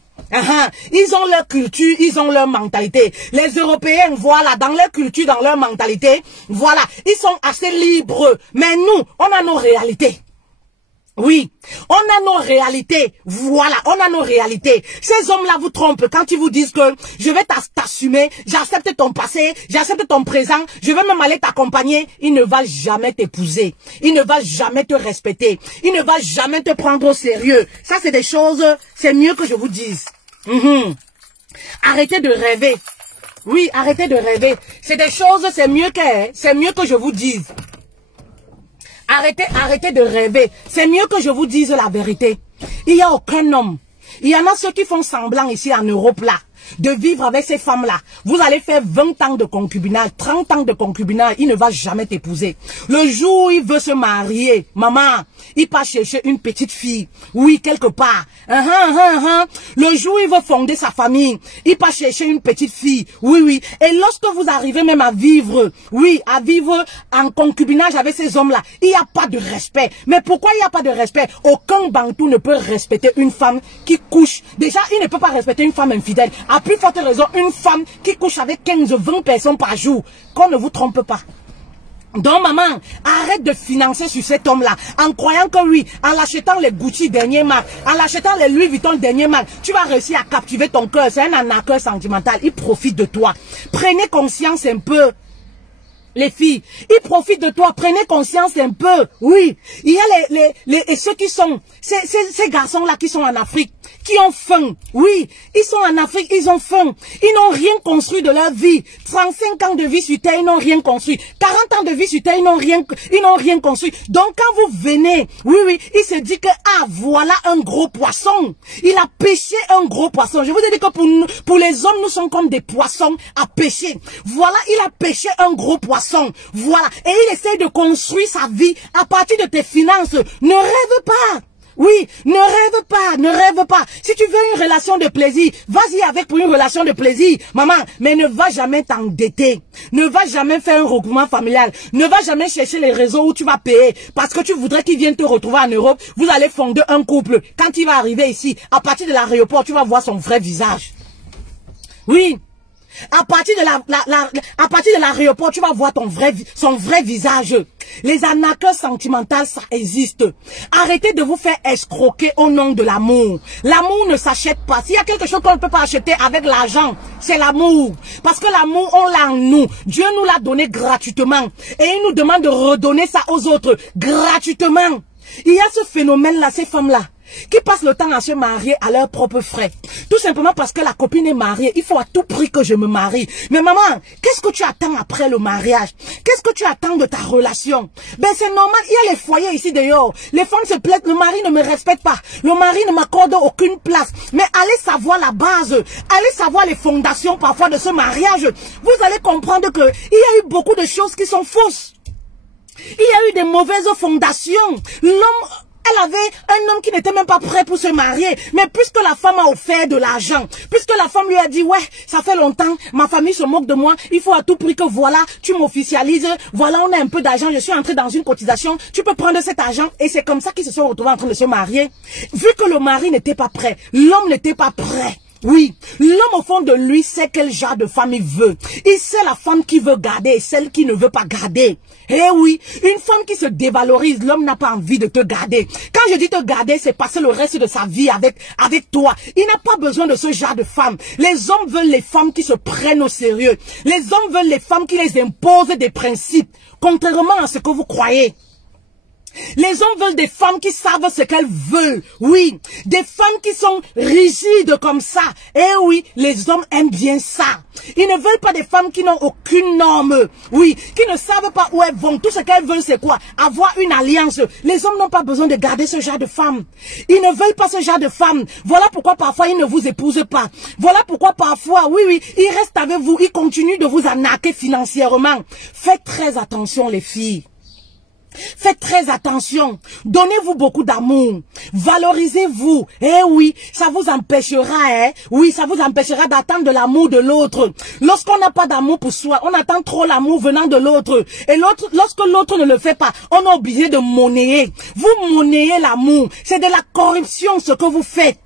Ils ont leur culture, ils ont leur mentalité. Les Européens, voilà, dans leur culture, dans leur mentalité, voilà, ils sont assez libres. Mais nous, on a nos réalités. Oui, on a nos réalités, voilà, on a nos réalités. Ces hommes-là vous trompent quand ils vous disent que je vais t'assumer, j'accepte ton passé, j'accepte ton présent, je vais même aller t'accompagner. Il ne va jamais t'épouser, il ne va jamais te respecter, il ne va jamais te prendre au sérieux. Ça, c'est des choses, c'est mieux que je vous dise. Arrêtez de rêver. Oui, arrêtez de rêver. C'est des choses, c'est mieux que je vous dise. Arrêtez de rêver. C'est mieux que je vous dise la vérité. Il n'y a aucun homme. Il y en a ceux qui font semblant ici en Europe là, de vivre avec ces femmes-là. Vous allez faire 20 ans de concubinage, 30 ans de concubinage, il ne va jamais t'épouser. Le jour où il veut se marier, maman, il part chercher une petite fille. Oui, quelque part. Le jour où il veut fonder sa famille, il part chercher une petite fille. Oui. Et lorsque vous arrivez même à vivre, à vivre en concubinage avec ces hommes-là, il n'y a pas de respect. Mais pourquoi il n'y a pas de respect? Aucun bantou ne peut respecter une femme qui couche. Déjà, il ne peut pas respecter une femme infidèle. À plus forte raison, une femme qui couche avec 15-20 personnes par jour. Qu'on ne vous trompe pas. Donc maman, arrête de financer sur cet homme-là en croyant que oui, en l'achetant les Gucci dernier marque, en l'achetant les Louis Vuitton dernier marque, tu vas réussir à captiver ton cœur. C'est un arnaqueur sentimental, il profite de toi. Prenez conscience un peu. Les filles, ils profitent de toi, prenez conscience un peu. Oui, il y a ceux qui sont, ces garçons-là qui sont en Afrique, qui ont faim. Oui, ils sont en Afrique, ils ont faim. Ils n'ont rien construit de leur vie. 35 ans de vie sur terre, ils n'ont rien construit. 40 ans de vie sur terre, ils n'ont rien construit. Donc quand vous venez, il se dit que, ah, voilà un gros poisson. Il a pêché un gros poisson. Je vous ai dit que pour les hommes, nous sommes comme des poissons à pêcher. Voilà, il a pêché un gros poisson. Voilà. Et il essaie de construire sa vie à partir de tes finances. Ne rêve pas. Oui, ne rêve pas. Si tu veux une relation de plaisir, vas-y avec pour une relation de plaisir, maman. Mais ne va jamais t'endetter. Ne va jamais faire un regroupement familial. Ne va jamais chercher les réseaux où tu vas payer. Parce que tu voudrais qu'il vienne te retrouver en Europe. Vous allez fonder un couple. Quand il va arriver ici, à partir de l'aéroport, tu vas voir son vrai visage. Oui. À partir de l'aéroport, tu vas voir son vrai visage. Les arnaqueurs sentimentales, ça existe. Arrêtez de vous faire escroquer au nom de l'amour. L'amour ne s'achète pas. S'il y a quelque chose qu'on ne peut pas acheter avec l'argent, c'est l'amour. Parce que l'amour, on l'a en nous. Dieu nous l'a donné gratuitement. Et il nous demande de redonner ça aux autres gratuitement. Il y a ce phénomène-là, ces femmes-là, qui passent le temps à se marier à leurs propres frais. Tout simplement parce que la copine est mariée. Il faut à tout prix que je me marie. Mais maman, qu'est-ce que tu attends après le mariage? Qu'est-ce que tu attends de ta relation? Ben c'est normal, il y a les foyers ici dehors. Les femmes se plaignent, le mari ne me respecte pas. Le mari ne m'accorde aucune place. Mais allez savoir la base. Allez savoir les fondations parfois de ce mariage. Vous allez comprendre que il y a eu beaucoup de choses qui sont fausses. Il y a eu des mauvaises fondations. L'homme... Elle avait un homme qui n'était même pas prêt pour se marier. Mais puisque la femme a offert de l'argent, puisque la femme lui a dit, ouais, ça fait longtemps, ma famille se moque de moi, il faut à tout prix que voilà, tu m'officialises, voilà, on a un peu d'argent, je suis entré dans une cotisation, tu peux prendre cet argent. Et c'est comme ça qu'ils se sont retrouvés en train de se marier. Vu que le mari n'était pas prêt, l'homme n'était pas prêt. Oui, l'homme au fond de lui sait quel genre de femme il veut. Il sait la femme qui veut garder et celle qui ne veut pas garder. Eh oui, une femme qui se dévalorise, l'homme n'a pas envie de te garder. Quand je dis te garder, c'est passer le reste de sa vie avec toi. Il n'a pas besoin de ce genre de femme. Les hommes veulent les femmes qui se prennent au sérieux. Les hommes veulent les femmes qui les imposent des principes, contrairement à ce que vous croyez. Les hommes veulent des femmes qui savent ce qu'elles veulent. Oui, des femmes qui sont rigides comme ça. Eh oui, les hommes aiment bien ça. Ils ne veulent pas des femmes qui n'ont aucune norme. Oui, qui ne savent pas où elles vont. Tout ce qu'elles veulent, c'est quoi? Avoir une alliance. Les hommes n'ont pas besoin de garder ce genre de femmes. Ils ne veulent pas ce genre de femmes. Voilà pourquoi parfois ils ne vous épousent pas. Voilà pourquoi parfois, oui, ils restent avec vous. Ils continuent de vous arnaquer financièrement. Faites très attention les filles. Faites très attention. Donnez-vous beaucoup d'amour. Valorisez-vous. Eh oui, ça vous empêchera, oui, ça vous empêchera d'attendre de l'amour de l'autre. Lorsqu'on n'a pas d'amour pour soi, on attend trop l'amour venant de l'autre. Et lorsque l'autre ne le fait pas, on est obligé de monnayer. Vous monnayez l'amour. C'est de la corruption ce que vous faites.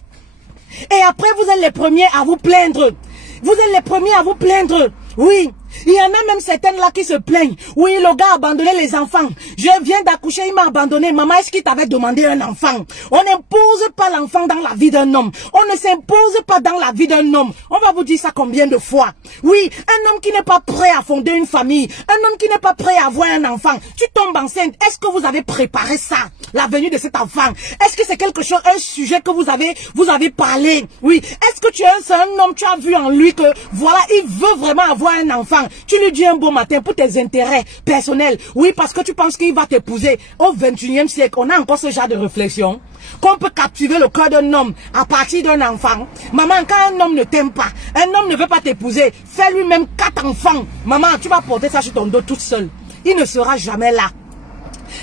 Et après, vous êtes les premiers à vous plaindre. Vous êtes les premiers à vous plaindre. Oui. Il y en a même certaines là qui se plaignent. Oui, le gars a abandonné les enfants. Je viens d'accoucher, il m'a abandonné. Maman, est-ce qu'il t'avait demandé un enfant? On n'impose pas l'enfant dans la vie d'un homme. On ne s'impose pas dans la vie d'un homme. On va vous dire ça combien de fois? Oui, un homme qui n'est pas prêt à fonder une famille. Un homme qui n'est pas prêt à avoir un enfant. Tu tombes enceinte. Est-ce que vous avez préparé ça? La venue de cet enfant. Est-ce que c'est quelque chose, un sujet que vous avez parlé? Oui. Est-ce que c'est un homme, tu as vu en lui que, voilà, il veut vraiment avoir un enfant. Tu lui dis un beau matin pour tes intérêts personnels. Oui, parce que tu penses qu'il va t'épouser. Au 21e siècle, on a encore ce genre de réflexion. Qu'on peut captiver le cœur d'un homme à partir d'un enfant. Maman, quand un homme ne t'aime pas, un homme ne veut pas t'épouser, fais lui-même 4 enfants. Maman, tu vas porter ça sur ton dos toute seule. Il ne sera jamais là.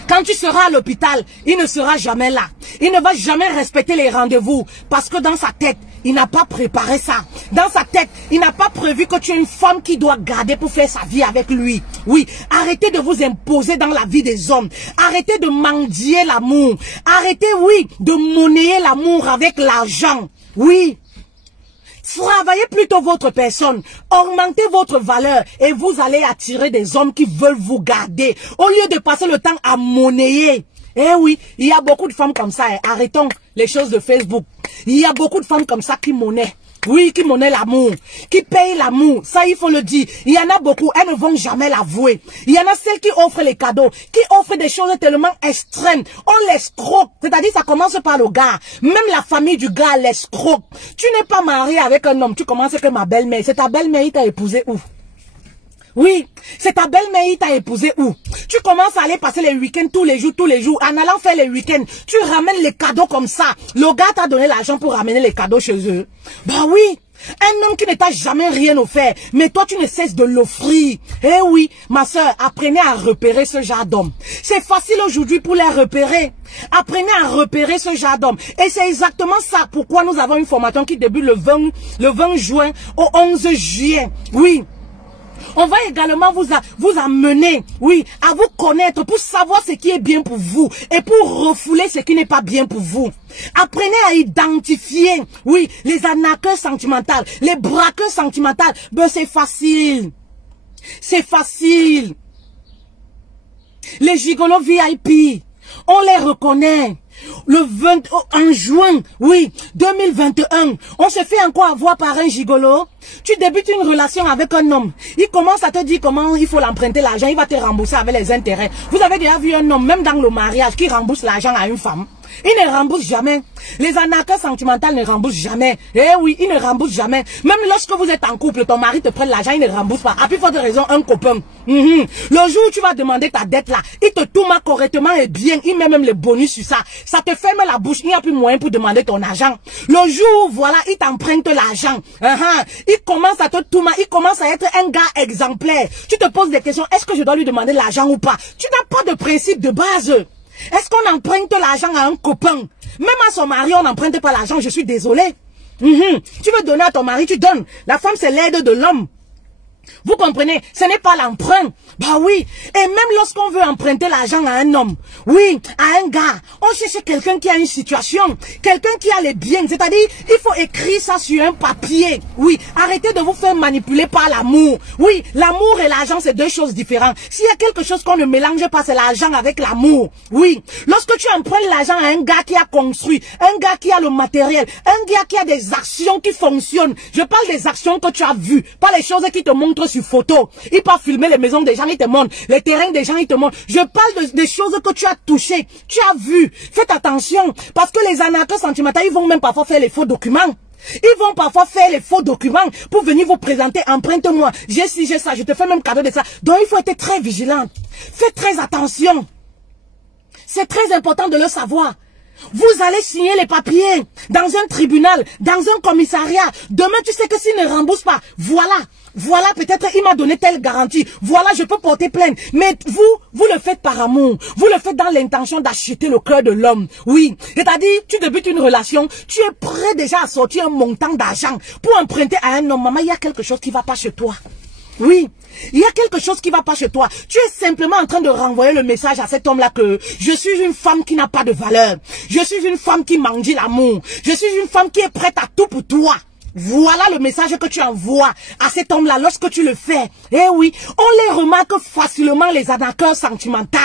Quand tu seras à l'hôpital, il ne sera jamais là. Il ne va jamais respecter les rendez-vous parce que dans sa tête, il n'a pas préparé ça. Dans sa tête, il n'a pas prévu que tu es une femme qui doit garder pour faire sa vie avec lui. Oui, arrêtez de vous imposer dans la vie des hommes. Arrêtez de mendier l'amour. Arrêtez, oui, de monnayer l'amour avec l'argent. Oui. Travaillez plutôt votre personne, augmentez votre valeur et vous allez attirer des hommes qui veulent vous garder au lieu de passer le temps à monnayer. Eh oui, il y a beaucoup de femmes comme ça. Arrêtons les choses de Facebook. Il y a beaucoup de femmes comme ça qui monnaient. Oui, qui monnaient l'amour, qui payent l'amour. Ça, il faut le dire. Il y en a beaucoup, elles ne vont jamais l'avouer. Il y en a celles qui offrent les cadeaux, qui offrent des choses tellement extrêmes. On l'escroque. C'est-à-dire, ça commence par le gars. Même la famille du gars l'escroque. Tu n'es pas marié avec un homme. Tu commences que ma belle-mère. C'est ta belle-mère, il t'a épousé où? Oui, c'est ta belle-mère, il t'a épousé où? Tu commences à aller passer les week-ends tous les jours. En allant faire les week-ends, tu ramènes les cadeaux comme ça. Le gars t'a donné l'argent pour ramener les cadeaux chez eux. Bah oui, un homme qui ne t'a jamais rien offert, mais toi tu ne cesses de l'offrir. Eh oui, ma soeur, apprenez à repérer ce genre d'homme. C'est facile aujourd'hui pour les repérer. Apprenez à repérer ce genre d'homme. Et c'est exactement ça pourquoi nous avons une formation qui débute le 20 juin au 11 juillet. Oui. On va également vous amener, oui, à vous connaître pour savoir ce qui est bien pour vous et pour refouler ce qui n'est pas bien pour vous. Apprenez à identifier, oui, les arnaqueurs sentimentaux, les braqueurs sentimentaux. Ben, c'est facile. C'est facile. Les gigolos VIP, on les reconnaît. En juin, oui, 2021, on se fait encore avoir par un gigolo. Tu débutes une relation avec un homme. Il commence à te dire comment il faut l'emprunter l'argent. Il va te rembourser avec les intérêts. Vous avez déjà vu un homme, même dans le mariage, qui rembourse l'argent à une femme? Il ne rembourse jamais. Les arnaqueurs sentimentaux ne remboursent jamais. Eh oui, ils ne remboursent jamais. Même lorsque vous êtes en couple, ton mari te prête l'argent, il ne rembourse pas. À plus forte raison, un copain. Le jour où tu vas demander ta dette là, il te tourne correctement et bien. Il met même les bonus sur ça. Ça te ferme la bouche. Il n'y a plus moyen pour demander ton argent. Le jour où, voilà, il t'emprunte l'argent. Il commence à te tourner. Il commence à être un gars exemplaire. Tu te poses des questions. Est-ce que je dois lui demander l'argent ou pas? Tu n'as pas de principe de base. Est-ce qu'on emprunte l'argent à un copain? Même à son mari, on n'emprunte pas l'argent, je suis désolé. Tu veux donner à ton mari, tu donnes. La femme, c'est l'aide de l'homme. Vous comprenez? Ce n'est pas l'emprunt. Bah oui. Et même lorsqu'on veut emprunter l'argent à un homme, oui, à un gars, on cherche quelqu'un qui a une situation, quelqu'un qui a les biens. C'est-à-dire, il faut écrire ça sur un papier. Oui, arrêtez de vous faire manipuler par l'amour. Oui, l'amour et l'argent, c'est deux choses différentes. S'il y a quelque chose qu'on ne mélange pas, c'est l'argent avec l'amour. Oui, lorsque tu empruntes l'argent à un gars qui a construit, un gars qui a le matériel, un gars qui a des actions qui fonctionnent. Je parle des actions que tu as vues, pas les choses qui te montrent sur photo. Il peut filmer les maisons des gens, il te montre. Les terrains des gens, il te montre. Je parle des choses que tu as touchées, tu as vues. Faites attention. Parce que les arnaqueurs sentimentaux, ils vont même parfois faire les faux documents. Ils vont parfois faire les faux documents pour venir vous présenter. Emprunte-moi. J'ai ci, j'ai ça. Je te fais même cadeau de ça. Donc, il faut être très vigilant. Faites très attention. C'est très important de le savoir. Vous allez signer les papiers dans un tribunal, dans un commissariat. Demain, tu sais que s'il ne rembourse pas, voilà, peut-être il m'a donné telle garantie. Voilà, je peux porter plainte. Mais vous le faites par amour. Vous le faites dans l'intention d'acheter le cœur de l'homme. Oui. C'est-à-dire, tu débutes une relation, tu es prêt déjà à sortir un montant d'argent pour emprunter à un homme. Maman, il y a quelque chose qui ne va pas chez toi. Oui, il y a quelque chose qui ne va pas chez toi. Tu es simplement en train de renvoyer le message à cet homme-là que je suis une femme qui n'a pas de valeur. Je suis une femme qui mendie l'amour. Je suis une femme qui est prête à tout pour toi. Voilà le message que tu envoies à cet homme-là lorsque tu le fais. Eh oui, on les remarque facilement les arnaqueurs sentimentaux.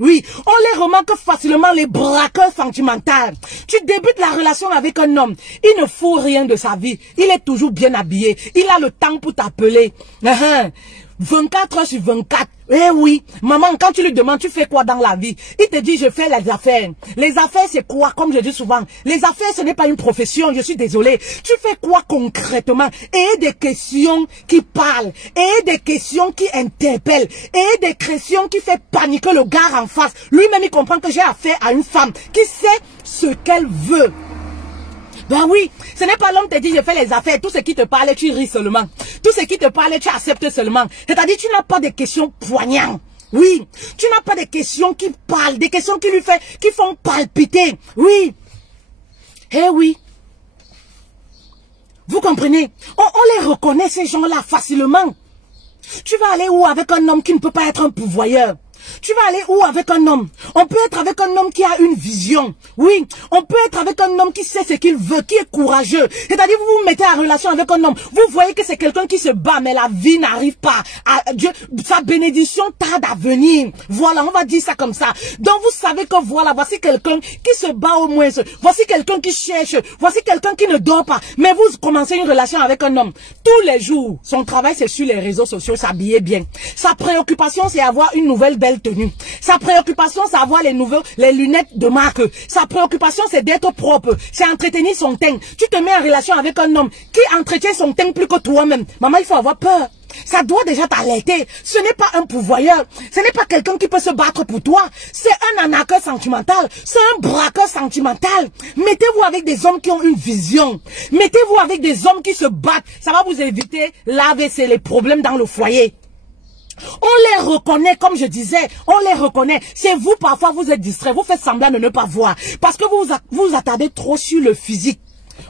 Oui, on les remarque facilement les braqueurs sentimentaux. Tu débutes la relation avec un homme, il ne faut rien de sa vie. Il est toujours bien habillé. Il a le temps pour t'appeler. 24 heures sur 24. Eh oui, maman, quand tu lui demandes, tu fais quoi dans la vie? Il te dit, je fais les affaires. Les affaires, c'est quoi? Comme je dis souvent, les affaires, ce n'est pas une profession, je suis désolée. Tu fais quoi concrètement? Et des questions qui parlent, et des questions qui interpellent, et des questions qui fait paniquer le gars en face. Lui-même, il comprend que j'ai affaire à une femme qui sait ce qu'elle veut. Ben oui, ce n'est pas l'homme qui te dit je fais les affaires, tout ce qui te parle, tu ris seulement. Tout ce qui te parle, tu acceptes seulement. C'est-à-dire tu n'as pas de questions poignantes. Oui, tu n'as pas de questions qui parlent, des questions qui font palpiter. Oui. Eh oui. Vous comprenez? On les reconnaît ces gens-là facilement. Tu vas aller où avec un homme qui ne peut pas être un pourvoyeur? Tu vas aller où avec un homme? On peut être avec un homme qui a une vision. Oui, on peut être avec un homme qui sait ce qu'il veut, qui est courageux. C'est-à-dire, vous vous mettez en relation avec un homme. Vous voyez que c'est quelqu'un qui se bat, mais la vie n'arrive pas. Dieu, sa bénédiction tarde à venir. Voilà, on va dire ça comme ça. Donc, vous savez que voilà, voici quelqu'un qui se bat au moins. Voici quelqu'un qui cherche. Voici quelqu'un qui ne dort pas. Mais vous commencez une relation avec un homme. Tous les jours, son travail, c'est sur les réseaux sociaux, s'habiller bien. Sa préoccupation, c'est avoir une nouvelle belle tenue. Sa préoccupation, c'est avoir les lunettes de marque. Sa préoccupation, c'est d'être propre. C'est entretenir son teint. Tu te mets en relation avec un homme qui entretient son teint plus que toi-même. Maman, il faut avoir peur. Ça doit déjà t'alerter. Ce n'est pas un pourvoyeur. Ce n'est pas quelqu'un qui peut se battre pour toi. C'est un arnaqueur sentimental. C'est un braqueur sentimental. Mettez-vous avec des hommes qui ont une vision. Mettez-vous avec des hommes qui se battent. Ça va vous éviter l'AVC, les problèmes dans le foyer. On les reconnaît, comme je disais, on les reconnaît. C'est vous, parfois, vous êtes distrait, vous faites semblant de ne pas voir. Parce que vous vous attardez trop sur le physique.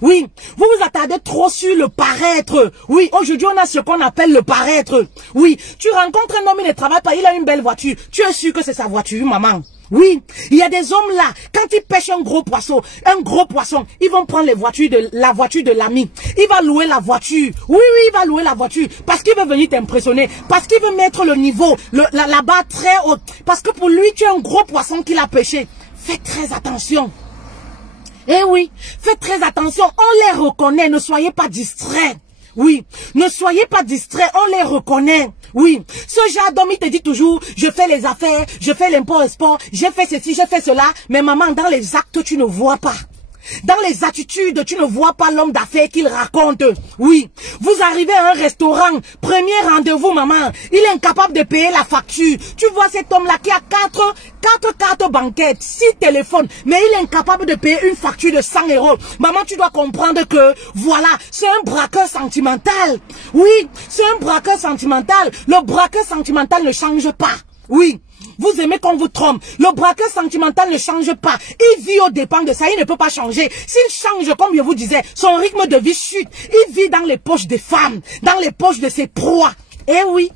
Oui, vous vous attardez trop sur le paraître. Oui, aujourd'hui on a ce qu'on appelle le paraître. Oui, tu rencontres un homme, il ne travaille pas, il a une belle voiture. Tu es sûr que c'est sa voiture, maman. Oui, il y a des hommes là, quand ils pêchent un gros poisson, ils vont prendre la voiture de l'ami. Il va louer la voiture. Oui, il va louer la voiture parce qu'il veut venir t'impressionner, parce qu'il veut mettre le niveau, la barre très haute. Parce que pour lui, tu es un gros poisson qu'il a pêché. Faites très attention. Eh oui, faites très attention, on les reconnaît, ne soyez pas distraits. Oui, ne soyez pas distraits, on les reconnaît. Oui, ce genre d'homme, il te dit toujours, je fais les affaires, je fais l'import-export, j'ai fait ceci, j'ai fait cela. Mais maman, dans les actes, tu ne vois pas. Dans les attitudes, tu ne vois pas l'homme d'affaires qu'il raconte. Oui, vous arrivez à un restaurant, premier rendez-vous, maman, il est incapable de payer la facture. Tu vois cet homme-là qui a 4 cartes banquettes, 6 téléphones, mais il est incapable de payer une facture de 100 €. Maman, tu dois comprendre que, voilà, c'est un braqueur sentimental. Oui, c'est un braqueur sentimental. Le braqueur sentimental ne change pas. Oui. Vous aimez qu'on vous trompe. Le braqueur sentimental ne change pas. Il vit aux dépens de ça. Il ne peut pas changer. S'il change, comme je vous disais, son rythme de vie chute. Il vit dans les poches des femmes, dans les poches de ses proies. Eh oui.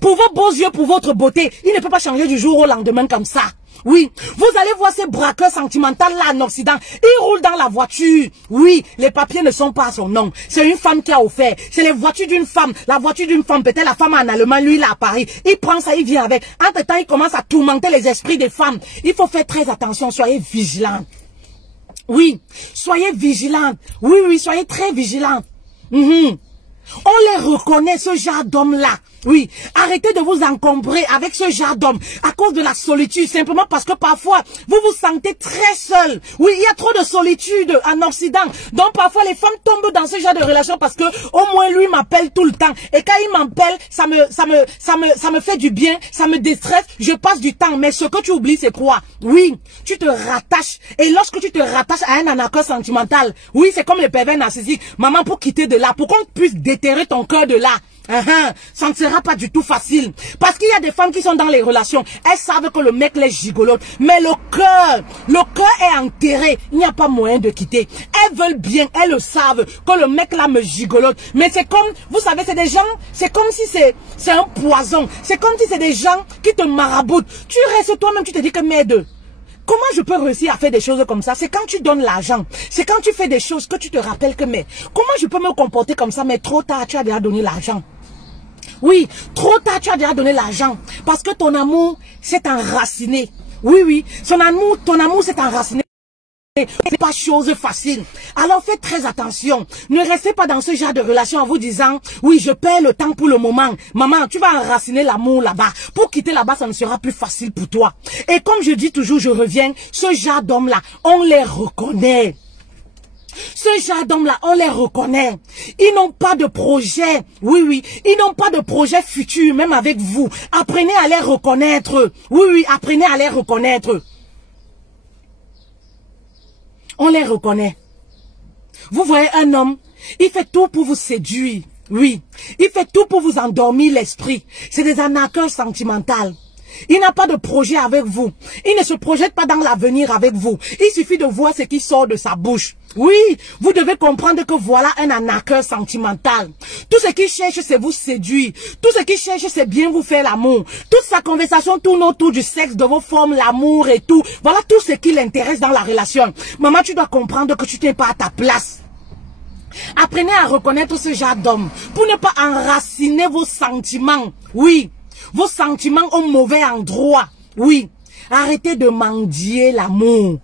Pour vos beaux yeux, pour votre beauté, il ne peut pas changer du jour au lendemain comme ça. Oui, vous allez voir ces braqueurs sentimentaux là en Occident. Ils roulent dans la voiture. Oui, les papiers ne sont pas à son nom. C'est une femme qui a offert. C'est les voitures d'une femme. La voiture d'une femme, peut-être la femme en Allemagne, lui il est à Paris. Il prend ça, il vient avec. Entre temps, il commence à tourmenter les esprits des femmes. Il faut faire très attention, soyez vigilants. Oui, soyez vigilants. Oui, soyez très vigilants. On les reconnaît, ce genre d'homme-là. Oui, arrêtez de vous encombrer avec ce genre d'homme à cause de la solitude, simplement parce que parfois, vous vous sentez très seul. Oui, il y a trop de solitude en Occident. Donc parfois, les femmes tombent dans ce genre de relation parce que au moins lui m'appelle tout le temps. Et quand il m'appelle, ça me fait du bien, ça me déstresse, je passe du temps. Mais ce que tu oublies, c'est quoi? Oui, tu te rattaches. Et lorsque tu te rattaches à un anacre sentimental, oui, c'est comme les pervers narcissiques. Maman, pour quitter de là, pour qu'on puisse déterrer ton cœur de là, ça ne sera pas du tout facile. Parce qu'il y a des femmes qui sont dans les relations. Elles savent que le mec les gigolote. Mais le cœur est enterré. Il n'y a pas moyen de quitter. Elles veulent bien, elles le savent que le mec là me gigolote. Mais c'est comme, vous savez, c'est des gens, c'est comme si c'est un poison. C'est comme si c'est des gens qui te maraboutent. Tu restes toi-même, tu te dis que merde. Comment je peux réussir à faire des choses comme ça? C'est quand tu donnes l'argent. C'est quand tu fais des choses que tu te rappelles que mais comment je peux me comporter comme ça? Mais trop tard, tu as déjà donné l'argent. Oui, trop tard, tu as déjà donné l'argent. Parce que ton amour s'est enraciné. Oui, ton amour s'est enraciné. C'est pas chose facile. Alors faites très attention. Ne restez pas dans ce genre de relation en vous disant, oui, je perds le temps pour le moment. Maman, tu vas enraciner l'amour là-bas. Pour quitter là-bas, ça ne sera plus facile pour toi. Et comme je dis toujours, je reviens, ce genre d'hommes-là, on les reconnaît. Ce genre d'hommes-là, on les reconnaît. Ils n'ont pas de projet. Oui, ils n'ont pas de projet futur, même avec vous. Apprenez à les reconnaître. Oui, apprenez à les reconnaître. On les reconnaît. Vous voyez un homme, il fait tout pour vous séduire. Oui, il fait tout pour vous endormir l'esprit. C'est des arnaqueurs sentimentaux. Il n'a pas de projet avec vous. Il ne se projette pas dans l'avenir avec vous. Il suffit de voir ce qui sort de sa bouche. Oui, vous devez comprendre que voilà un arnaqueur sentimental. Tout ce qu'il cherche, c'est vous séduire. Tout ce qu'il cherche, c'est bien vous faire l'amour. Toute sa conversation tourne autour du sexe, de vos formes, l'amour et tout. Voilà tout ce qui l'intéresse dans la relation. Maman, tu dois comprendre que tu n'es pas à ta place. Apprenez à reconnaître ce genre d'homme pour ne pas enraciner vos sentiments. Oui. Vos sentiments au mauvais endroit. Oui. Arrêtez de mendier l'amour.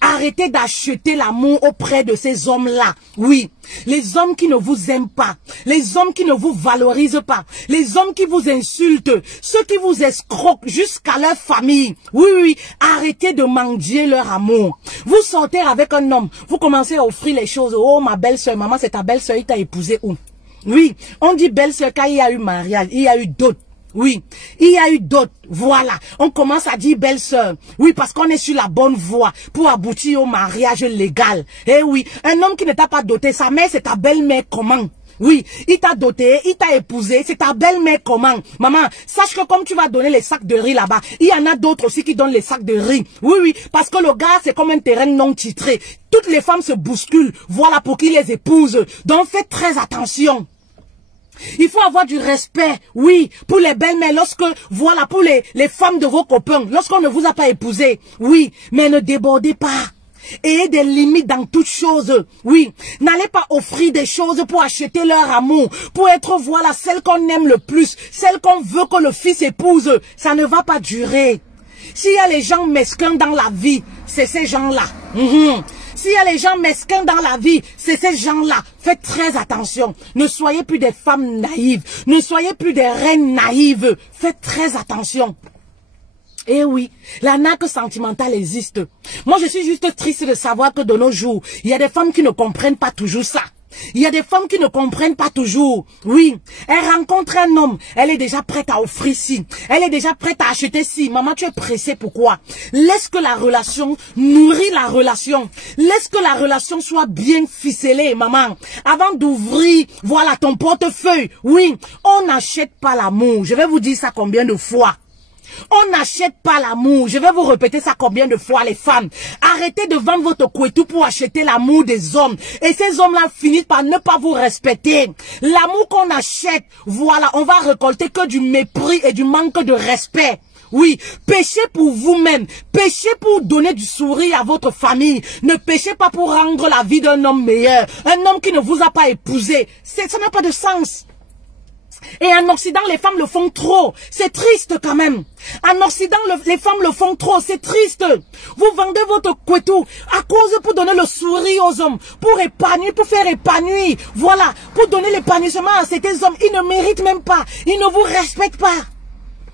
Arrêtez d'acheter l'amour auprès de ces hommes-là. Oui. Les hommes qui ne vous aiment pas. Les hommes qui ne vous valorisent pas. Les hommes qui vous insultent. Ceux qui vous escroquent jusqu'à leur famille. Oui. Arrêtez de mendier leur amour. Vous sortez avec un homme. Vous commencez à offrir les choses. Oh, ma belle-sœur, maman, c'est ta belle-sœur, il t'a épousé où? Oui. On dit belle-sœur quand il y a eu mariage. Il y a eu d'autres. Oui, il y a eu d'autres. Voilà, on commence à dire belle-sœur. Oui, parce qu'on est sur la bonne voie pour aboutir au mariage légal. Eh oui, un homme qui ne t'a pas doté, sa mère, c'est ta belle-mère comment? Oui, il t'a doté, il t'a épousé, c'est ta belle-mère comment? Maman, sache que comme tu vas donner les sacs de riz là-bas, il y en a d'autres aussi qui donnent les sacs de riz. Oui, oui, parce que le gars, c'est comme un terrain non titré. Toutes les femmes se bousculent, voilà pour qui les épouse. Donc faites très attention. Il faut avoir du respect, oui, pour les belles-mères, lorsque, voilà, pour les femmes de vos copains, lorsqu'on ne vous a pas épousé, oui, mais ne débordez pas. Ayez des limites dans toutes choses, oui. N'allez pas offrir des choses pour acheter leur amour, pour être, voilà, celle qu'on aime le plus, celle qu'on veut que le fils épouse. Ça ne va pas durer. S'il y a les gens mesquins dans la vie, c'est ces gens-là. S'il y a les gens mesquins dans la vie, c'est ces gens-là. Faites très attention. Ne soyez plus des femmes naïves. Ne soyez plus des reines naïves. Faites très attention. Eh oui, l'arnaque sentimentale existe. Moi, je suis juste triste de savoir que de nos jours, il y a des femmes qui ne comprennent pas toujours ça. Il y a des femmes qui ne comprennent pas toujours. Oui, elle rencontre un homme, elle est déjà prête à offrir ci. Elle est déjà prête à acheter ci. Maman, tu es pressée, pourquoi? Laisse que la relation nourrit la relation. Laisse que la relation soit bien ficelée, maman. Avant d'ouvrir, voilà, ton portefeuille. Oui, on n'achète pas l'amour. Je vais vous dire ça combien de fois. On n'achète pas l'amour. Je vais vous répéter ça combien de fois, les femmes. Arrêtez de vendre votre couetou pour acheter l'amour des hommes. Et ces hommes-là finissent par ne pas vous respecter. L'amour qu'on achète, voilà, on va récolter que du mépris et du manque de respect. Oui, péchez pour vous-même. Péchez pour donner du sourire à votre famille. Ne péchez pas pour rendre la vie d'un homme meilleur. Un homme qui ne vous a pas épousé. Ça n'a pas de sens. Et en Occident, les femmes le font trop. C'est triste quand même. En Occident, les femmes le font trop. C'est triste. Vous vendez votre couetou à cause pour donner le sourire aux hommes. Pour épanouir, pour faire épanouir. Voilà. Pour donner l'épanouissement à ces hommes. Ils ne méritent même pas. Ils ne vous respectent pas.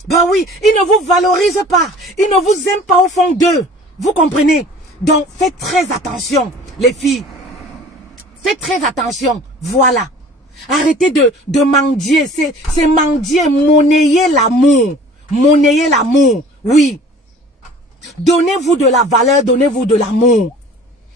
Ben oui, ils ne vous valorisent pas. Ils ne vous aiment pas au fond d'eux. Vous comprenez? Donc, faites très attention, les filles. Faites très attention. Voilà. Arrêtez de mendier, c'est mendier, monnayer l'amour. Monnayer l'amour, oui. Donnez-vous de la valeur, donnez-vous de l'amour.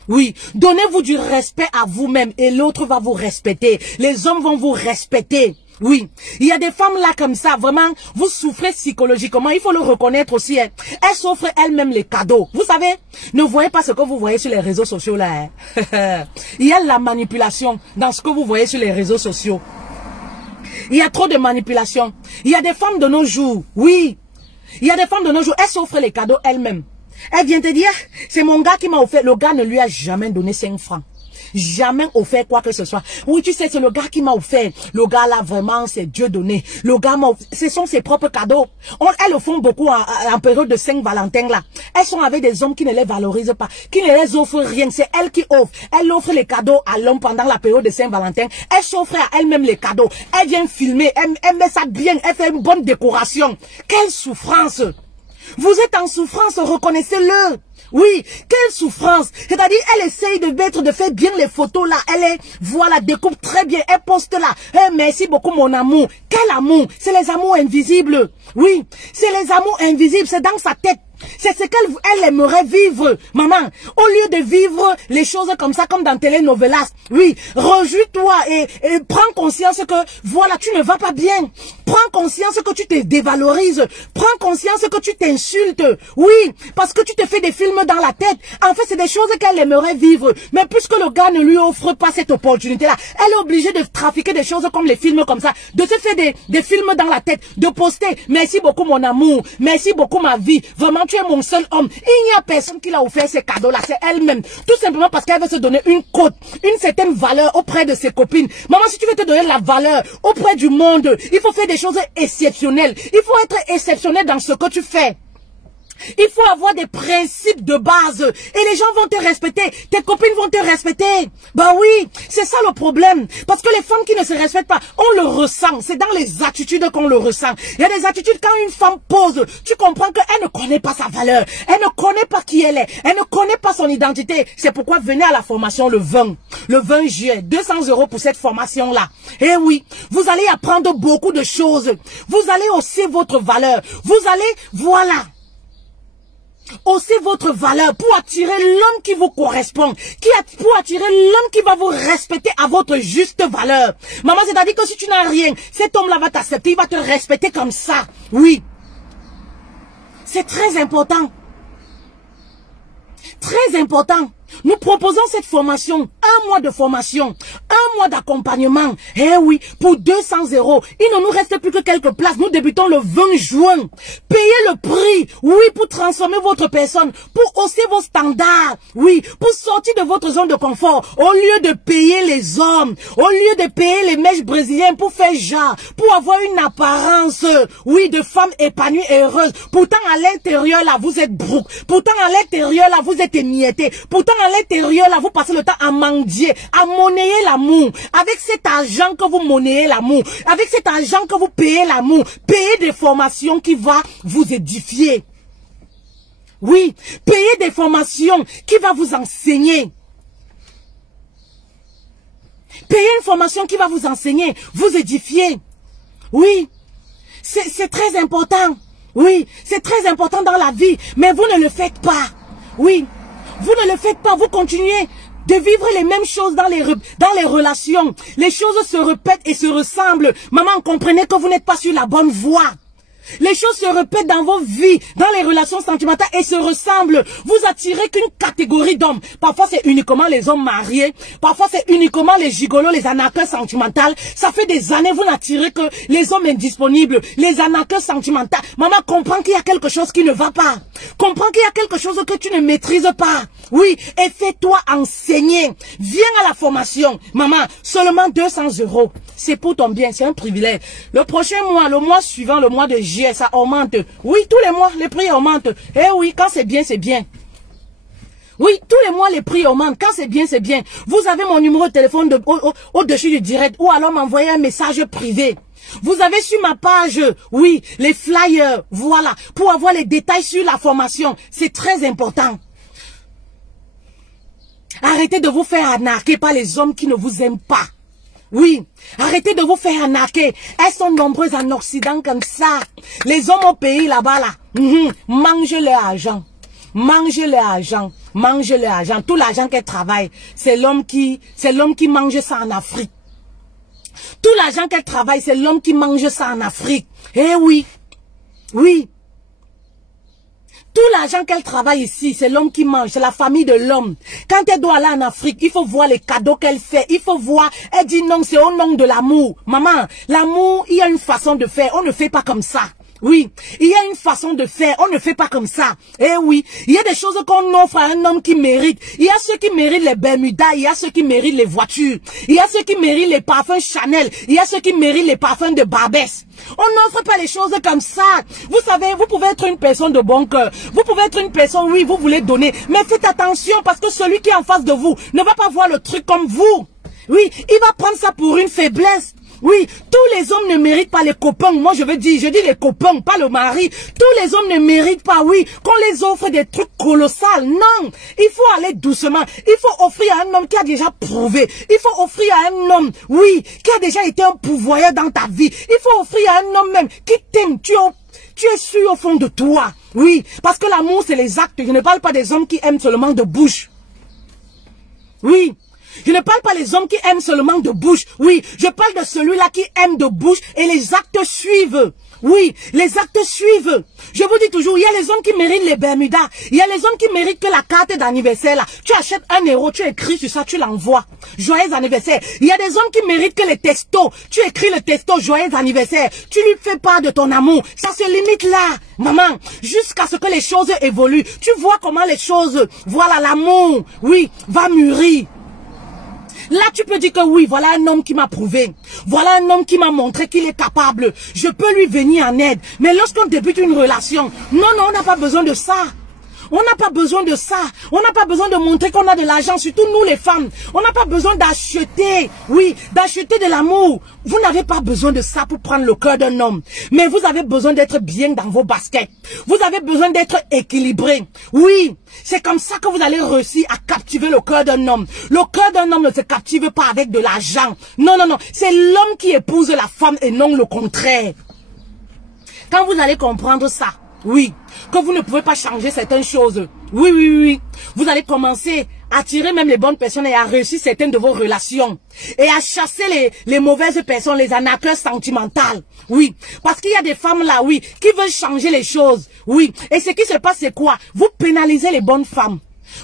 Oui, donnez-vous du respect à vous-même et l'autre va vous respecter. Les hommes vont vous respecter. Oui, il y a des femmes là comme ça, vraiment, vous souffrez psychologiquement, il faut le reconnaître aussi. Hein. Elles s'offrent elles-mêmes les cadeaux. Vous savez, ne voyez pas ce que vous voyez sur les réseaux sociaux là. Hein. Il y a la manipulation dans ce que vous voyez sur les réseaux sociaux. Il y a trop de manipulation. Il y a des femmes de nos jours, oui. Il y a des femmes de nos jours, elles s'offrent les cadeaux elles-mêmes. Elle vient te dire, c'est mon gars qui m'a offert. Le gars ne lui a jamais donné 5 francs. Jamais offert quoi que ce soit. Oui, tu sais, c'est le gars qui m'a offert. Le gars là, vraiment, c'est Dieu donné. Le gars m'a offert. Ce sont ses propres cadeaux. Elles le font beaucoup en période de Saint-Valentin là. Elles sont avec des hommes qui ne les valorisent pas, qui ne les offrent rien. C'est elles qui offrent. Elles offrent les cadeaux à l'homme pendant la période de Saint-Valentin. Elles s'offrent à elles-mêmes les cadeaux. Elles viennent filmer. Elles met ça bien. Elles font une bonne décoration. Quelle souffrance! Vous êtes en souffrance, reconnaissez-le. Oui, quelle souffrance. C'est-à-dire, elle essaye de faire bien les photos là. Elle est, voilà, découpe très bien. Elle poste là. Merci beaucoup mon amour. Quel amour? C'est les amours invisibles. Oui, c'est les amours invisibles. C'est dans sa tête. C'est ce qu'elle aimerait vivre, maman. Au lieu de vivre les choses comme ça, comme dans Telenovelas. Oui, rejouis-toi et prends conscience que, voilà, tu ne vas pas bien. Prends conscience que tu te dévalorises. Prends conscience que tu t'insultes. Oui, parce que tu te fais des films dans la tête. En fait, c'est des choses qu'elle aimerait vivre. Mais puisque le gars ne lui offre pas cette opportunité-là, elle est obligée de trafiquer des choses comme les films comme ça. De se faire des films dans la tête. De poster, merci beaucoup mon amour. Merci beaucoup ma vie. Vraiment, tu es mon seul homme. Il n'y a personne qui l'a offert ces cadeaux-là. C'est elle-même. Tout simplement parce qu'elle veut se donner une cote, une certaine valeur auprès de ses copines. Maman, si tu veux te donner la valeur auprès du monde, il faut faire des choses exceptionnelles. Il faut être exceptionnel dans ce que tu fais. Il faut avoir des principes de base et les gens vont te respecter, tes copines vont te respecter. Bah oui, c'est ça le problème. Parce que les femmes qui ne se respectent pas, on le ressent. C'est dans les attitudes qu'on le ressent. Il y a des attitudes quand une femme pose, tu comprends qu'elle ne connaît pas sa valeur. Elle ne connaît pas qui elle est. Elle ne connaît pas son identité. C'est pourquoi venez à la formation le 20 juillet. 200 € pour cette formation-là. Et oui, vous allez apprendre beaucoup de choses. Vous allez hausser votre valeur. Vous allez, voilà. Haussez votre valeur pour attirer l'homme qui vous correspond, pour attirer l'homme qui va vous respecter à votre juste valeur. Maman, c'est-à-dire que si tu n'as rien, cet homme-là va t'accepter, il va te respecter comme ça. Oui. C'est très important. Très important. Nous proposons cette formation, 1 mois de formation, 1 mois d'accompagnement. Eh oui, pour 200 €. Il ne nous reste plus que quelques places. Nous débutons le 20 juin. Payez le prix, oui, pour transformer votre personne, pour hausser vos standards, oui, pour sortir de votre zone de confort. Au lieu de payer les hommes, au lieu de payer les mèches brésiliennes pour faire genre, pour avoir une apparence, oui, de femme épanouie et heureuse. Pourtant, à l'intérieur, là, vous êtes brouk. Pourtant, à l'intérieur, là, vous êtes émietté. Pourtant, à l'intérieur, là, vous passez le temps à mendier, à monnayer l'amour. Avec cet argent que vous monnayez l'amour, avec cet argent que vous payez l'amour, payez des formations qui vont vous édifier. Oui, payez des formations qui vont vous enseigner. Payez une formation qui va vous enseigner, vous édifier. Oui, c'est très important. Oui, c'est très important dans la vie, mais vous ne le faites pas. Oui. Vous ne le faites pas, vous continuez de vivre les mêmes choses dans les relations. Les choses se répètent et se ressemblent. Maman, comprenez que vous n'êtes pas sur la bonne voie. Les choses se répètent dans vos vies, dans les relations sentimentales et se ressemblent. Vous attirez qu'une catégorie d'hommes. Parfois, c'est uniquement les hommes mariés. Parfois, c'est uniquement les gigolos, les arnaqueurs sentimentaux. Ça fait des années, vous n'attirez que les hommes indisponibles, les arnaqueurs sentimentaux. Maman, comprends qu'il y a quelque chose qui ne va pas. Comprends qu'il y a quelque chose que tu ne maîtrises pas. Oui, et fais-toi enseigner. Viens à la formation. Maman, seulement 200 €. C'est pour ton bien, c'est un privilège. Le prochain mois, le mois suivant, le mois de juillet, ça augmente. Oui, tous les mois, les prix augmentent. Eh oui, quand c'est bien, c'est bien. Oui, tous les mois, les prix augmentent. Quand c'est bien, c'est bien. Vous avez mon numéro de téléphone au-dessus du direct ou alors m'envoyer un message privé. Vous avez sur ma page, oui, les flyers, voilà, pour avoir les détails sur la formation. C'est très important. Arrêtez de vous faire arnaquer par les hommes qui ne vous aiment pas. Oui, arrêtez de vous faire arnaquer. Elles sont nombreuses en Occident comme ça. Les hommes au pays là-bas, là, mangez leur argent. Mangez leur argent. Mangez leur argent. Tout l'argent qu'elles travaillent, c'est l'homme qui mange ça en Afrique. Tout l'argent qu'elle travaille, c'est l'homme qui mange ça en Afrique. Eh oui. Oui. Tout l'argent qu'elle travaille ici, c'est l'homme qui mange, c'est la famille de l'homme. Quand elle doit aller en Afrique, il faut voir les cadeaux qu'elle fait. Il faut voir, elle dit non, c'est au nom de l'amour. Maman, l'amour, il y a une façon de faire. On ne fait pas comme ça. Oui, il y a une façon de faire, on ne fait pas comme ça. Eh oui, il y a des choses qu'on offre à un homme qui mérite. Il y a ceux qui méritent les Bermudas, il y a ceux qui méritent les voitures. Il y a ceux qui méritent les parfums Chanel, il y a ceux qui méritent les parfums de Barbès. On n'offre pas les choses comme ça. Vous savez, vous pouvez être une personne de bon cœur. Vous pouvez être une personne, oui, vous voulez donner. Mais faites attention parce que celui qui est en face de vous ne va pas voir le truc comme vous. Oui, il va prendre ça pour une faiblesse. Oui, tous les hommes ne méritent pas les copains. Moi, je dis les copains, pas le mari. Tous les hommes ne méritent pas, oui, qu'on les offre des trucs colossaux. Non, il faut aller doucement. Il faut offrir à un homme qui a déjà prouvé. Il faut offrir à un homme, oui, qui a déjà été un pourvoyeur dans ta vie. Il faut offrir à un homme même qui t'aime. Tu es sûr au fond de toi. Oui, parce que l'amour, c'est les actes. Je ne parle pas des hommes qui aiment seulement de bouche. Oui. Je ne parle pas des hommes qui aiment seulement de bouche. Oui, je parle de celui-là qui aime de bouche et les actes suivent. Oui, les actes suivent. Je vous dis toujours, il y a les hommes qui méritent les Bermudas. Il y a les hommes qui méritent que la carte d'anniversaire, là. Tu achètes 1 €, tu écris sur ça, tu l'envoies. Joyeux anniversaire. Il y a des hommes qui méritent que les textos. Tu écris le texto, joyeux anniversaire. Tu lui fais part de ton amour. Ça se limite là, maman. Jusqu'à ce que les choses évoluent. Tu vois comment les choses, voilà, l'amour, oui, va mûrir. Là, tu peux dire que oui, voilà un homme qui m'a prouvé. Voilà un homme qui m'a montré qu'il est capable. Je peux lui venir en aide. Mais lorsqu'on débute une relation, non, on n'a pas besoin de ça. On n'a pas besoin de ça. On n'a pas besoin de montrer qu'on a de l'argent, surtout nous les femmes. On n'a pas besoin d'acheter, oui, d'acheter de l'amour. Vous n'avez pas besoin de ça pour prendre le cœur d'un homme. Mais vous avez besoin d'être bien dans vos baskets. Vous avez besoin d'être équilibré. Oui, c'est comme ça que vous allez réussir à captiver le cœur d'un homme. Le cœur d'un homme ne se captive pas avec de l'argent. Non. C'est l'homme qui épouse la femme et non le contraire. Quand vous allez comprendre ça, Oui. Que vous ne pouvez pas changer certaines choses. Oui, oui, oui. Vous allez commencer à attirer même les bonnes personnes et à réussir certaines de vos relations. Et à chasser les mauvaises personnes, les arnaqueurs sentimentales. Oui. Parce qu'il y a des femmes là, oui, qui veulent changer les choses. Oui. Et ce qui se passe, c'est quoi? Vous pénalisez les bonnes femmes.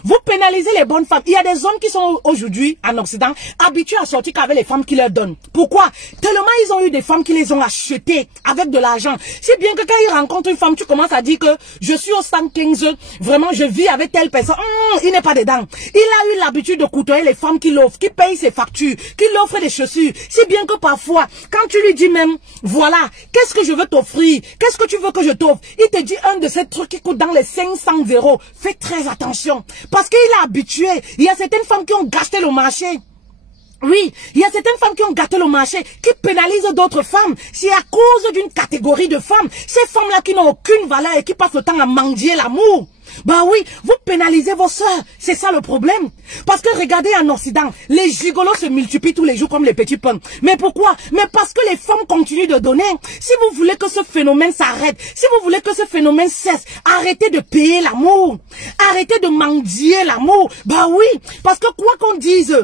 Vous pénalisez les bonnes femmes. Il y a des hommes qui sont aujourd'hui en Occident habitués à sortir qu'avec les femmes qui leur donnent. Pourquoi? Tellement ils ont eu des femmes qui les ont achetées avec de l'argent. Si bien que quand ils rencontrent une femme, tu commences à dire que je suis au 115, vraiment je vis avec telle personne. Il n'est pas dedans. Il a eu l'habitude de côtoyer les femmes qui l'offrent, qui payent ses factures, qui l'offrent des chaussures. Si bien que parfois, quand tu lui dis même, voilà, qu'est-ce que je veux t'offrir? Qu'est-ce que tu veux que je t'offre? Il te dit un de ces trucs qui coûte dans les 500 €. Fais très attention. Parce qu'il est habitué. Il y a certaines femmes qui ont gâché le marché. Oui, il y a certaines femmes qui ont gâté le marché, qui pénalisent d'autres femmes. C'est à cause d'une catégorie de femmes. Ces femmes-là qui n'ont aucune valeur et qui passent le temps à mendier l'amour. Bah oui, vous pénalisez vos sœurs. C'est ça le problème. Parce que regardez en Occident, les gigolos se multiplient tous les jours comme les petits pains. Mais pourquoi? Mais parce que les femmes continuent de donner. Si vous voulez que ce phénomène s'arrête, si vous voulez que ce phénomène cesse, arrêtez de payer l'amour. Arrêtez de mendier l'amour. Bah oui, parce que quoi qu'on dise,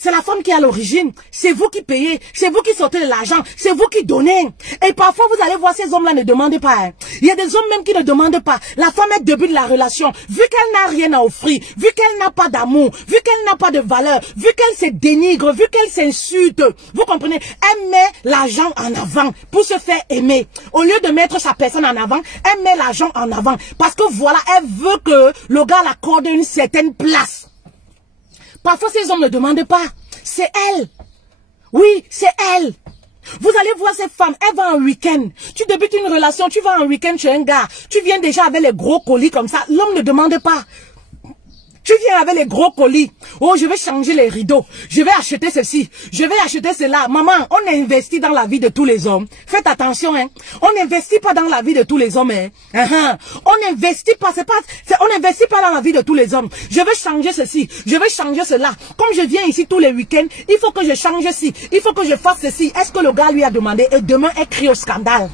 c'est la femme qui est à l'origine. C'est vous qui payez. C'est vous qui sortez de l'argent. C'est vous qui donnez. Et parfois, vous allez voir ces hommes-là ne demandent pas. Hein. Il y a des hommes même qui ne demandent pas. La femme est début de la relation. Vu qu'elle n'a rien à offrir, vu qu'elle n'a pas d'amour, vu qu'elle n'a pas de valeur, vu qu'elle se dénigre, vu qu'elle s'insulte, vous comprenez, elle met l'argent en avant pour se faire aimer. Au lieu de mettre sa personne en avant, elle met l'argent en avant. Parce que voilà, elle veut que le gars l'accorde une certaine place. Parfois, ces hommes ne demandent pas. C'est elle. Oui, c'est elle. Vous allez voir ces femmes, elles vont en week-end. Tu débutes une relation, tu vas en week-end chez un gars. Tu viens déjà avec les gros colis comme ça. L'homme ne demande pas. Tu viens avec les gros colis. Oh, je vais changer les rideaux. Je vais acheter ceci. Je vais acheter cela. Maman, on investit dans la vie de tous les hommes. Faites attention, hein. On n'investit pas dans la vie de tous les hommes, hein. On n'investit pas, on n'investit pas dans la vie de tous les hommes. Je vais changer ceci. Je vais changer cela. Comme je viens ici tous les week-ends, il faut que je change ceci. Il faut que je fasse ceci. Est-ce que le gars lui a demandé? Et demain, elle crie au scandale.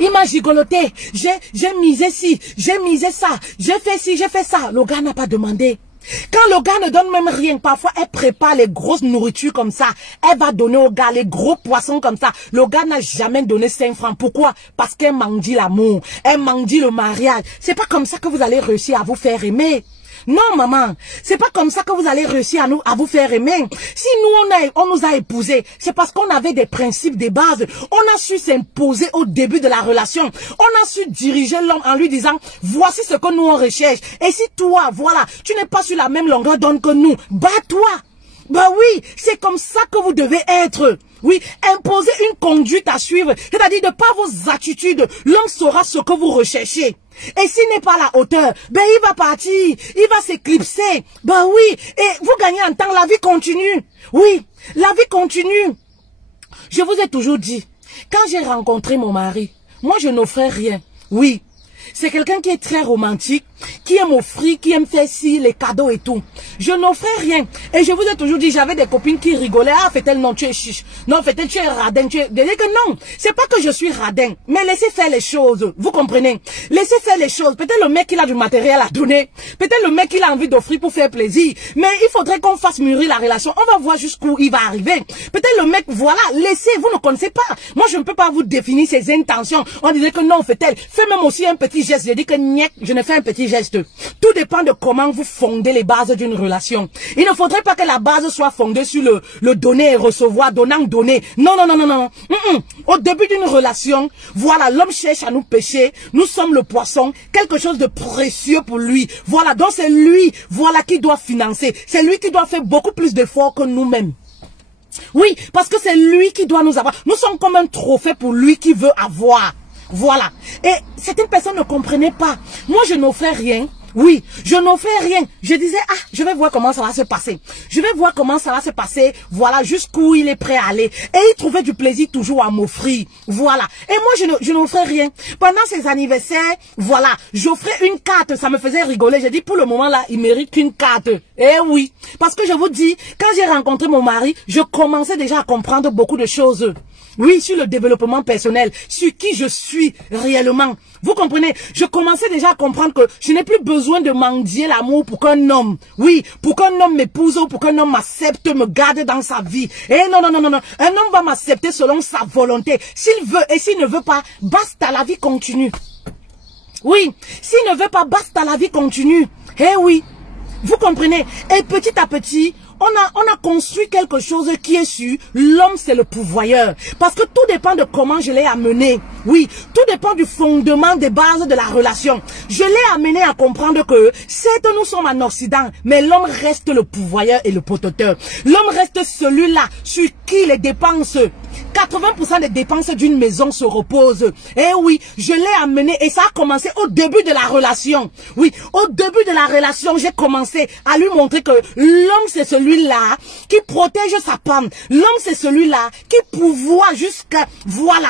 Il m'a gigoloté, j'ai misé ci, j'ai misé ça, j'ai fait ci, j'ai fait ça. Le gars n'a pas demandé. Quand le gars ne donne même rien, parfois elle prépare les grosses nourritures comme ça. Elle va donner au gars les gros poissons comme ça. Le gars n'a jamais donné 5 francs. Pourquoi? Parce qu'elle mendie l'amour, elle mendie le mariage. C'est pas comme ça que vous allez réussir à vous faire aimer. Non, maman, c'est pas comme ça que vous allez réussir à vous faire aimer. Si nous, on nous a épousés, c'est parce qu'on avait des principes, des bases. On a su s'imposer au début de la relation. On a su diriger l'homme en lui disant, voici ce que nous on recherche. Et si toi, voilà, tu n'es pas sur la même longueur d'onde que nous, bats-toi. Bah oui, c'est comme ça que vous devez être. Oui, imposer une conduite à suivre, c'est-à-dire de par vos attitudes, l'homme saura ce que vous recherchez. Et s'il n'est pas à la hauteur, ben il va partir, il va s'éclipser. Ben oui, et vous gagnez en temps, la vie continue. Oui, la vie continue. Je vous ai toujours dit, quand j'ai rencontré mon mari, moi je n'offrais rien. Oui, c'est quelqu'un qui est très romantique, qui aime offrir, qui aime faire ci, les cadeaux et tout. Je n'offrais rien. Et je vous ai toujours dit, j'avais des copines qui rigolaient. Ah, fait-elle, non, tu es chiche. Non, fait-elle, tu es radin. Tu es... Je dis que non, c'est pas que je suis radin. Mais laissez faire les choses. Vous comprenez? Laissez faire les choses. Peut-être le mec, il a du matériel à donner. Peut-être le mec, il a envie d'offrir pour faire plaisir. Mais il faudrait qu'on fasse mûrir la relation. On va voir jusqu'où il va arriver. Peut-être le mec, voilà, laissez, vous ne connaissez pas. Moi, je ne peux pas vous définir ses intentions. On disait que non, fait-elle. Fais même aussi un petit geste. Je dis que niet, je ne fais un petit geste. Tout dépend de comment vous fondez les bases d'une relation. Il ne faudrait pas que la base soit fondée sur le donner et recevoir, donnant, donner. Non, non, non, non, non. Au début d'une relation, voilà, l'homme cherche à nous pêcher. Nous sommes le poisson, quelque chose de précieux pour lui. Voilà, donc c'est lui, voilà, qui doit financer. C'est lui qui doit faire beaucoup plus d'efforts que nous-mêmes. Oui, parce que c'est lui qui doit nous avoir. Nous sommes comme un trophée pour lui qui veut avoir. Voilà. Et certaines personnes ne comprenaient pas. Moi, je n'offrais rien. Oui, je n'offrais rien. Je disais, ah, je vais voir comment ça va se passer. Je vais voir comment ça va se passer. Voilà, jusqu'où il est prêt à aller. Et il trouvait du plaisir toujours à m'offrir. Voilà. Et moi, je n'offrais rien. Pendant ses anniversaires, voilà, j'offrais une carte. Ça me faisait rigoler. J'ai dit, pour le moment là, il mérite qu'une carte. Eh oui. Parce que je vous dis, quand j'ai rencontré mon mari, je commençais déjà à comprendre beaucoup de choses. Oui, sur le développement personnel, sur qui je suis réellement. Vous comprenez? Je commençais déjà à comprendre que je n'ai plus besoin de mendier l'amour pour qu'un homme, oui, pour qu'un homme m'épouse ou pour qu'un homme m'accepte, me garde dans sa vie. Eh non, non, non, non, non. Un homme va m'accepter selon sa volonté. S'il veut et s'il ne veut pas, basta, la vie continue. Oui, s'il ne veut pas, basta, la vie continue. Eh oui, vous comprenez? Et petit à petit, on a construit quelque chose qui est sûr. L'homme, c'est le pourvoyeur. Parce que tout dépend de comment je l'ai amené. Oui, tout dépend du fondement des bases de la relation. Je l'ai amené à comprendre que, certes, nous sommes en Occident, mais l'homme reste le pourvoyeur et le protecteur. L'homme reste celui-là sur qui les dépenses, 80% des dépenses d'une maison se reposent. Eh oui, je l'ai amené et ça a commencé au début de la relation. Oui, au début de la relation, j'ai commencé à lui montrer que l'homme, c'est celui-là qui protège sa femme. L'homme, c'est celui-là qui pourvoit jusqu'à, voilà,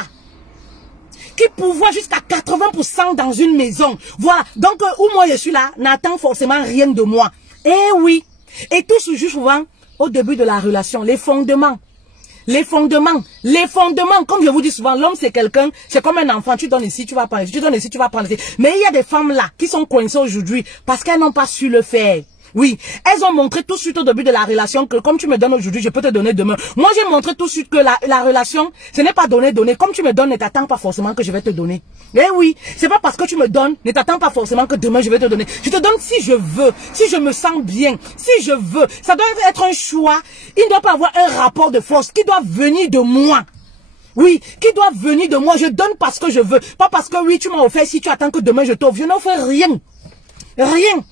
qui pourvoit jusqu'à 80% dans une maison. Voilà, donc où moi je suis là, n'attend forcément rien de moi. Eh oui, et tout se joue souvent au début de la relation, les fondements. Les fondements, comme je vous dis souvent, l'homme c'est quelqu'un, c'est comme un enfant, tu donnes ici, tu vas prendre ici, tu donnes ici, tu vas prendre ici. Mais il y a des femmes là qui sont coincées aujourd'hui parce qu'elles n'ont pas su le faire. Oui, elles ont montré tout de suite au début de la relation que comme tu me donnes aujourd'hui, je peux te donner demain. Moi, j'ai montré tout de suite que la relation, ce n'est pas donner. Comme tu me donnes, ne t'attends pas forcément que je vais te donner. Eh oui, c'est pas parce que tu me donnes, ne t'attends pas forcément que demain je vais te donner. Je te donne si je veux, si je me sens bien, si je veux. Ça doit être un choix. Il ne doit pas avoir un rapport de force qui doit venir de moi. Oui, qui doit venir de moi. Je donne parce que je veux. Pas parce que oui, tu m'as offert, si tu attends que demain je t'offre. Je n'offre rien. Rien.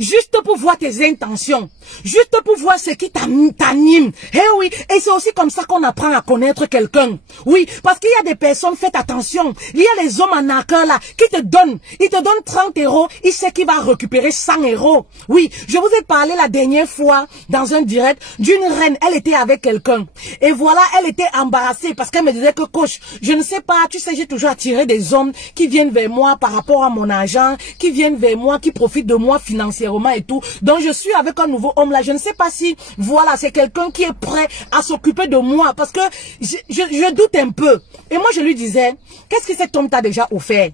Juste pour voir tes intentions. Juste pour voir ce qui t'anime. Eh oui, et c'est aussi comme ça qu'on apprend à connaître quelqu'un. Oui, parce qu'il y a des personnes, faites attention. Il y a les hommes en accord là, qui te donnent. Ils te donnent 30 €, il sait qu'il va récupérer 100 €. Oui, je vous ai parlé la dernière fois, dans un direct, d'une reine. Elle était avec quelqu'un. Et voilà, elle était embarrassée parce qu'elle me disait que, coach, je ne sais pas, tu sais, j'ai toujours attiré des hommes qui viennent vers moi par rapport à mon argent, qui viennent vers moi, qui profitent de moi financièrement et tout. Donc je suis avec un nouveau homme là. Je ne sais pas si, voilà, c'est quelqu'un qui est prêt à s'occuper de moi parce que je doute un peu. Et moi je lui disais, qu'est-ce que cet homme t'a déjà offert?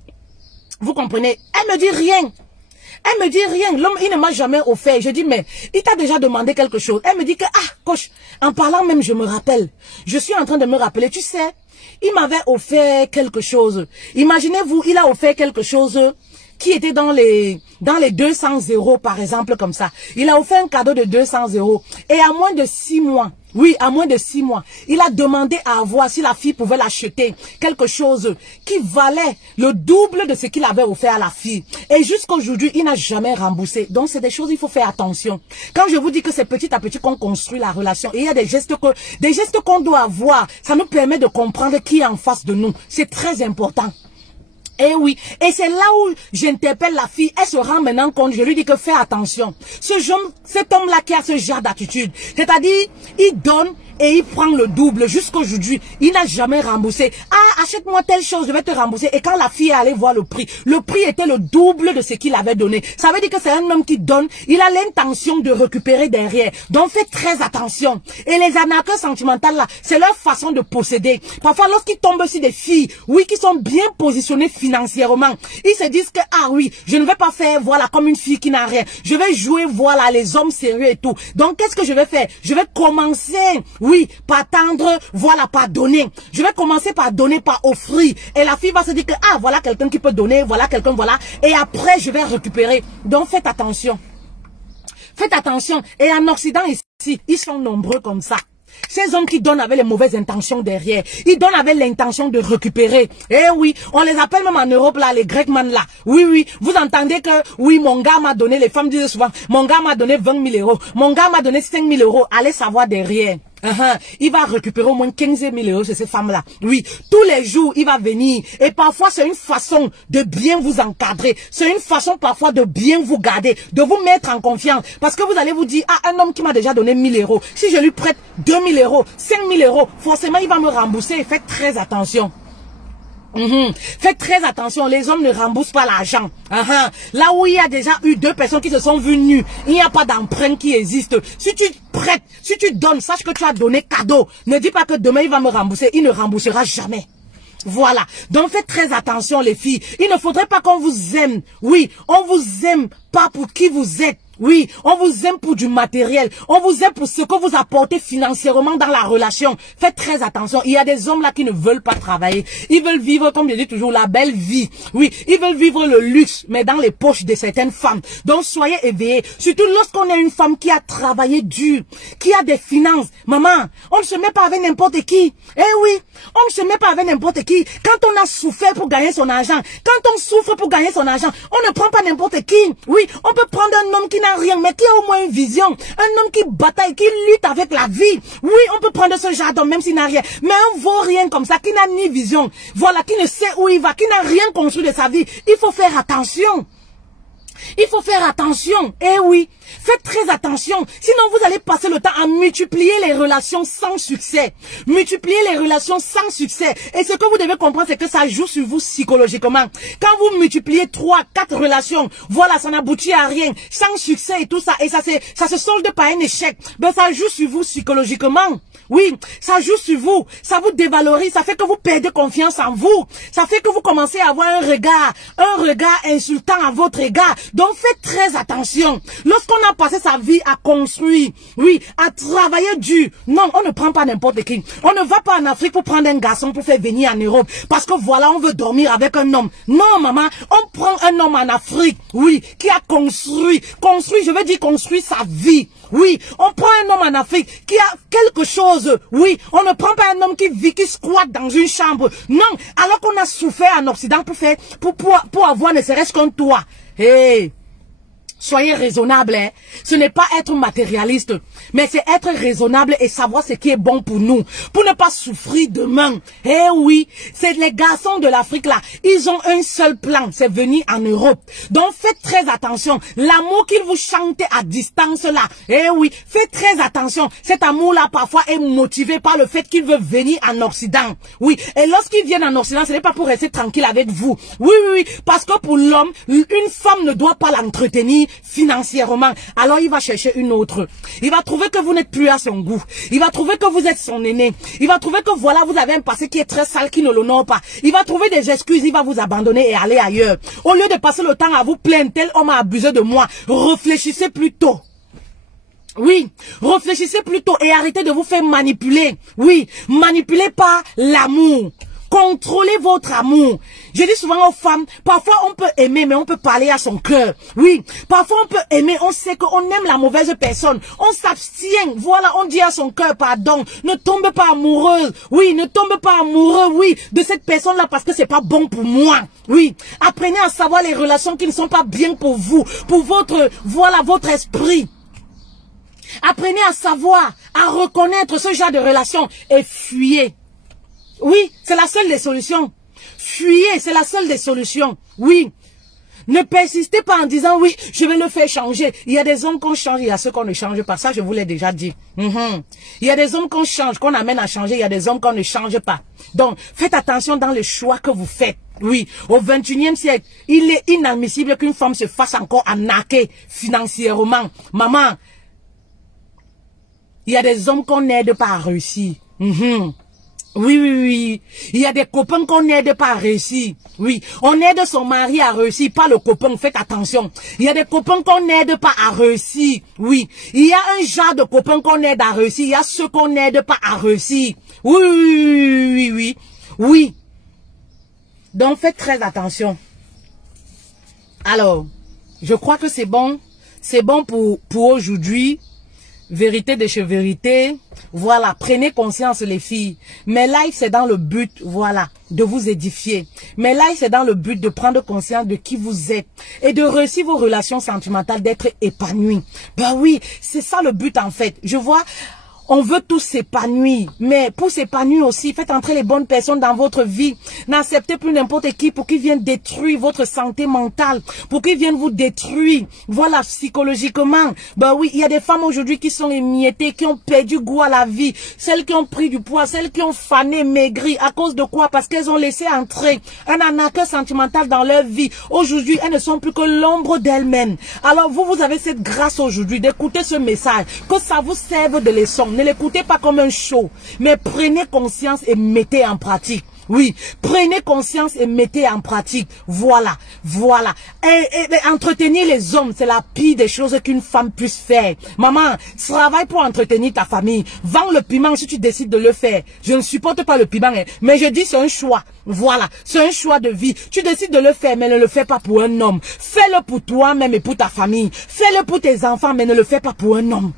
Vous comprenez? Elle me dit rien. Elle me dit rien. L'homme, il ne m'a jamais offert. Je dis, mais il t'a déjà demandé quelque chose. Elle me dit que, ah, coach, en parlant même, je me rappelle. Je suis en train de me rappeler. Tu sais, il m'avait offert quelque chose. Imaginez-vous, il a offert quelque chose qui était dans les 200 € par exemple comme ça. Il a offert un cadeau de 200 € et à moins de 6 mois, oui, à moins de 6 mois, il a demandé à voir si la fille pouvait l'acheter quelque chose qui valait le double de ce qu'il avait offert à la fille. Et jusqu'à aujourd'hui, il n'a jamais remboursé. Donc c'est des choses, il faut faire attention. Quand je vous dis que c'est petit à petit qu'on construit la relation, et il y a des gestes qu'on doit avoir, ça nous permet de comprendre qui est en face de nous. C'est très important. Eh oui, et c'est là où j'interpelle la fille, elle se rend maintenant compte, je lui dis que fais attention. Cet homme-là qui a ce genre d'attitude, c'est-à-dire, il donne et il prend le double jusqu'aujourd'hui. Il n'a jamais remboursé. Ah, achète-moi telle chose, je vais te rembourser. Et quand la fille est allée voir le prix était le double de ce qu'il avait donné. Ça veut dire que c'est un homme qui donne, il a l'intention de récupérer derrière. Donc faites très attention. Et les arnaqueurs sentimentales là, c'est leur façon de posséder. Parfois, lorsqu'ils tombent sur des filles, oui, qui sont bien positionnées financièrement, ils se disent que, ah oui, je ne vais pas faire, voilà, comme une fille qui n'a rien. Je vais jouer, voilà, les hommes sérieux et tout. Donc, qu'est-ce que je vais faire? Je vais commencer, oui, par tendre, voilà, par donner. Je vais commencer par donner, par offrir. Et la fille va se dire que, ah, voilà quelqu'un qui peut donner, voilà quelqu'un, voilà. Et après, je vais récupérer. Donc, faites attention. Faites attention. Et en Occident, ici, ils sont nombreux comme ça. Ces hommes qui donnent avec les mauvaises intentions derrière. Ils donnent avec l'intention de récupérer. Eh oui, on les appelle même en Europe là, les Greckman là. Oui, oui, vous entendez que, oui, mon gars m'a donné, les femmes disent souvent, mon gars m'a donné 20 000 €. Mon gars m'a donné 5 000 €. Allez savoir derrière. Il va récupérer au moins 15 000 € chez ces femmes-là. Oui, tous les jours, il va venir. Et parfois, c'est une façon de bien vous encadrer. C'est une façon parfois de bien vous garder, de vous mettre en confiance. Parce que vous allez vous dire, ah, un homme qui m'a déjà donné 1 000 €, si je lui prête 2 000 €, 5 000 €, forcément, il va me rembourser. Et faites très attention. Faites très attention, les hommes ne remboursent pas l'argent. Là où il y a déjà eu 2 personnes qui se sont vues nues, il n'y a pas d'emprunt qui existe. Si tu prêtes, si tu donnes, sache que tu as donné cadeau. Ne dis pas que demain il va me rembourser, il ne remboursera jamais. Voilà. Donc faites très attention les filles. Il ne faudrait pas qu'on vous aime. Oui, on vous aime pas pour qui vous êtes. Oui, on vous aime pour du matériel. On vous aime pour ce que vous apportez financièrement dans la relation. Faites très attention. Il y a des hommes là qui ne veulent pas travailler. Ils veulent vivre, comme je dis toujours, la belle vie. Oui, ils veulent vivre le luxe, mais dans les poches de certaines femmes. Donc soyez éveillés. Surtout lorsqu'on est une femme qui a travaillé dur, qui a des finances. Maman, on ne se met pas avec n'importe qui. Eh oui, on ne se met pas avec n'importe qui. Quand on a souffert pour gagner son argent, quand on souffre pour gagner son argent, on ne prend pas n'importe qui. Oui, on peut prendre un homme qui n'a rien, mais qui a au moins une vision. Un homme qui bataille, qui lutte avec la vie. Oui, on peut prendre ce genre d'homme, même s'il n'a rien. Mais un vaut rien comme ça, qui n'a ni vision. Voilà, qui ne sait où il va, qui n'a rien construit de sa vie. Il faut faire attention. Il faut faire attention. Eh oui, faites très attention. Sinon, vous allez passer le temps à multiplier les relations sans succès. Multiplier les relations sans succès. Et ce que vous devez comprendre, c'est que ça joue sur vous psychologiquement. Quand vous multipliez 3, 4 relations, voilà, ça n'aboutit à rien. Sans succès et tout ça. Et ça se solde par un échec. Ben, ça joue sur vous psychologiquement. Oui, ça joue sur vous. Ça vous dévalorise. Ça fait que vous perdez confiance en vous. Ça fait que vous commencez à avoir un regard insultant à votre égard. Donc faites très attention. Lorsqu'on a passé sa vie à construire, oui, à travailler dur, non, on ne prend pas n'importe qui. On ne va pas en Afrique pour prendre un garçon pour faire venir en Europe. Parce que voilà, on veut dormir avec un homme. Non, maman, on prend un homme en Afrique, oui, qui a construit, je veux dire construit sa vie. Oui, on prend un homme en Afrique qui a quelque chose. Oui, on ne prend pas un homme qui vit, qui squatte dans une chambre. Non, alors qu'on a souffert en Occident pour avoir ne serait-ce qu'un toit. Hey, soyez raisonnable, hein. Ce n'est pas être matérialiste, mais c'est être raisonnable et savoir ce qui est bon pour nous, pour ne pas souffrir demain. Eh oui, c'est les garçons de l'Afrique là, ils ont un seul plan, c'est venir en Europe. Donc faites très attention, l'amour qu'ils vous chantent à distance là, eh oui, faites très attention. Cet amour là parfois est motivé par le fait qu'il veut venir en Occident. Oui, et lorsqu'ils viennent en Occident, ce n'est pas pour rester tranquille avec vous. Oui, parce que pour l'homme, une femme ne doit pas l'entretenir financièrement. Alors il va chercher une autre. Il va trouver que vous n'êtes plus à son goût. Il va trouver que vous êtes son aîné. Il va trouver que voilà, vous avez un passé qui est très sale, qui ne l'honore pas. Il va trouver des excuses, il va vous abandonner et aller ailleurs. Au lieu de passer le temps à vous plaindre, tel homme a abusé de moi, réfléchissez plutôt. Oui, réfléchissez plutôt et arrêtez de vous faire manipuler. Oui, manipulez pas l'amour. Contrôlez votre amour. Je dis souvent aux femmes, parfois on peut aimer, mais on peut parler à son cœur. Oui, parfois on peut aimer, on sait qu'on aime la mauvaise personne. On s'abstient, voilà, on dit à son cœur, pardon, ne tombe pas amoureuse. Oui, ne tombe pas amoureux, oui, de cette personne-là parce que c'est pas bon pour moi. Oui, apprenez à savoir les relations qui ne sont pas bien pour vous, pour votre, voilà, votre esprit. Apprenez à savoir, à reconnaître ce genre de relations et fuyez. Oui, c'est la seule des solutions. Fuyez, c'est la seule des solutions. Oui. Ne persistez pas en disant, oui, je vais le faire changer. Il y a des hommes qu'on change, il y a ceux qu'on ne change pas. Ça, je vous l'ai déjà dit. Il y a des hommes qu'on change, qu'on amène à changer. Il y a des hommes qu'on ne change pas. Donc, faites attention dans les choix que vous faites. Oui, au 21e siècle, il est inadmissible qu'une femme se fasse encore arnaquer financièrement. Maman, il y a des hommes qu'on n'aide pas à réussir. Oui. Il y a des copains qu'on n'aide pas à réussir. Oui, on aide son mari à réussir, pas le copain. Faites attention. Il y a des copains qu'on n'aide pas à réussir. Oui, il y a un genre de copains qu'on aide à réussir. Il y a ceux qu'on n'aide pas à réussir. Oui. Donc faites très attention. Alors, je crois que c'est bon. C'est bon pour aujourd'hui. Vérité de chez vérité. Voilà, prenez conscience les filles. Mes lives c'est dans le but, voilà, de vous édifier. Mes lives c'est dans le but de prendre conscience de qui vous êtes et de réussir vos relations sentimentales, d'être épanouies. Ben oui, c'est ça le but en fait. Je vois, On veut tous s'épanouir, mais pour s'épanouir aussi, faites entrer les bonnes personnes dans votre vie. N'acceptez plus n'importe qui pour qu'ils viennent détruire votre santé mentale, pour qu'ils viennent vous détruire, voilà, psychologiquement. Ben oui, il y a des femmes aujourd'hui qui sont émiettées, qui ont perdu goût à la vie, celles qui ont pris du poids, celles qui ont fané, maigri, à cause de quoi? Parce qu'elles ont laissé entrer un arnaqueur sentimental dans leur vie. Aujourd'hui, elles ne sont plus que l'ombre d'elles-mêmes. Alors vous avez cette grâce aujourd'hui d'écouter ce message, que ça vous serve de leçon. Ne l'écoutez pas comme un show, mais prenez conscience et mettez en pratique. Oui, prenez conscience et mettez en pratique. Voilà, voilà. Et entretenir les hommes, c'est la pire des choses qu'une femme puisse faire. Maman, travaille pour entretenir ta famille. Vends le piment si tu décides de le faire. Je ne supporte pas le piment, hein, mais je dis c'est un choix. Voilà, c'est un choix de vie. Tu décides de le faire, mais ne le fais pas pour un homme. Fais-le pour toi-même et pour ta famille. Fais-le pour tes enfants, mais ne le fais pas pour un homme.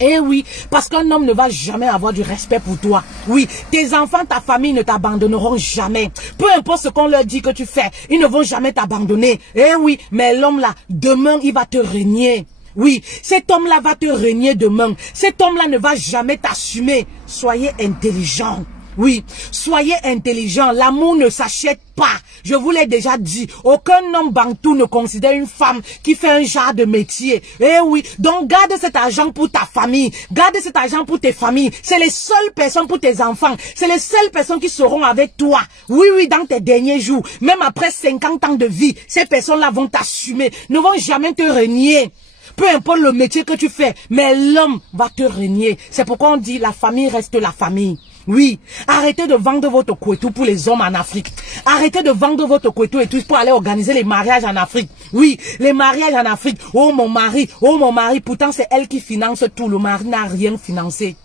Eh oui, parce qu'un homme ne va jamais avoir du respect pour toi. Oui, tes enfants, ta famille ne t'abandonneront jamais. Peu importe ce qu'on leur dit que tu fais, ils ne vont jamais t'abandonner. Eh oui, mais l'homme là, demain, il va te régner. Oui, cet homme-là va te régner demain. Cet homme-là ne va jamais t'assumer. Soyez intelligent. Oui, soyez intelligent. L'amour ne s'achète pas. Je vous l'ai déjà dit. Aucun homme bantou ne considère une femme qui fait un genre de métier. Eh oui, donc garde cet argent pour ta famille. Garde cet argent pour tes familles. C'est les seules personnes pour tes enfants. C'est les seules personnes qui seront avec toi. Oui, oui, dans tes derniers jours. Même après 50 ans de vie, ces personnes-là vont t'assumer. Ne vont jamais te renier. Peu importe le métier que tu fais, mais l'homme va te régner. C'est pourquoi on dit la famille reste la famille. Oui, arrêtez de vendre votre kouetou pour les hommes en Afrique. Arrêtez de vendre votre kouetou et tout pour aller organiser les mariages en Afrique. Oui, les mariages en Afrique. Oh mon mari, pourtant c'est elle qui finance tout. Le mari n'a rien financé.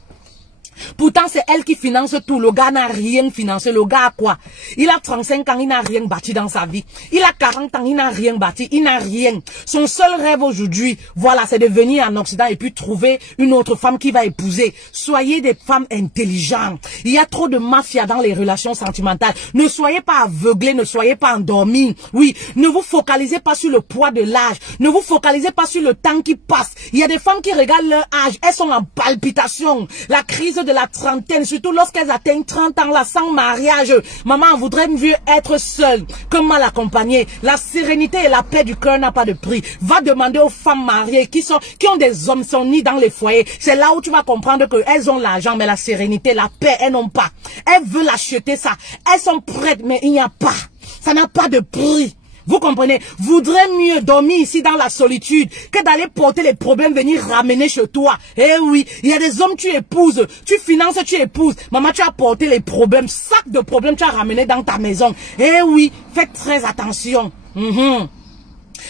Pourtant, c'est elle qui finance tout. Le gars n'a rien financé. Le gars a quoi? Il a 35 ans, il n'a rien bâti dans sa vie. Il a 40 ans, il n'a rien bâti. Il n'a rien. Son seul rêve aujourd'hui, voilà, c'est de venir en Occident et puis trouver une autre femme qui va épouser. Soyez des femmes intelligentes. Il y a trop de mafia dans les relations sentimentales. Ne soyez pas aveuglés, ne soyez pas endormis. Oui, ne vous focalisez pas sur le poids de l'âge. Ne vous focalisez pas sur le temps qui passe. Il y a des femmes qui regardent leur âge. Elles sont en palpitation. La crise de la trentaine, surtout lorsqu'elles atteignent 30 ans, là, sans mariage. Maman voudrait mieux être seule que mal accompagnée. La sérénité et la paix du cœur n'a pas de prix. Va demander aux femmes mariées qui ont des hommes, sont nés dans les foyers. C'est là où tu vas comprendre qu'elles ont l'argent, mais la sérénité, la paix, elles n'ont pas. Elles veulent acheter ça. Elles sont prêtes, mais il n'y a pas. Ça n'a pas de prix. Vous comprenez? Voudrait mieux dormir ici dans la solitude que d'aller porter les problèmes, venir ramener chez toi. Eh oui, il y a des hommes tu épouses, tu finances, tu épouses. Maman, tu as porté les problèmes, sac de problèmes tu as ramené dans ta maison. Eh oui, faites très attention.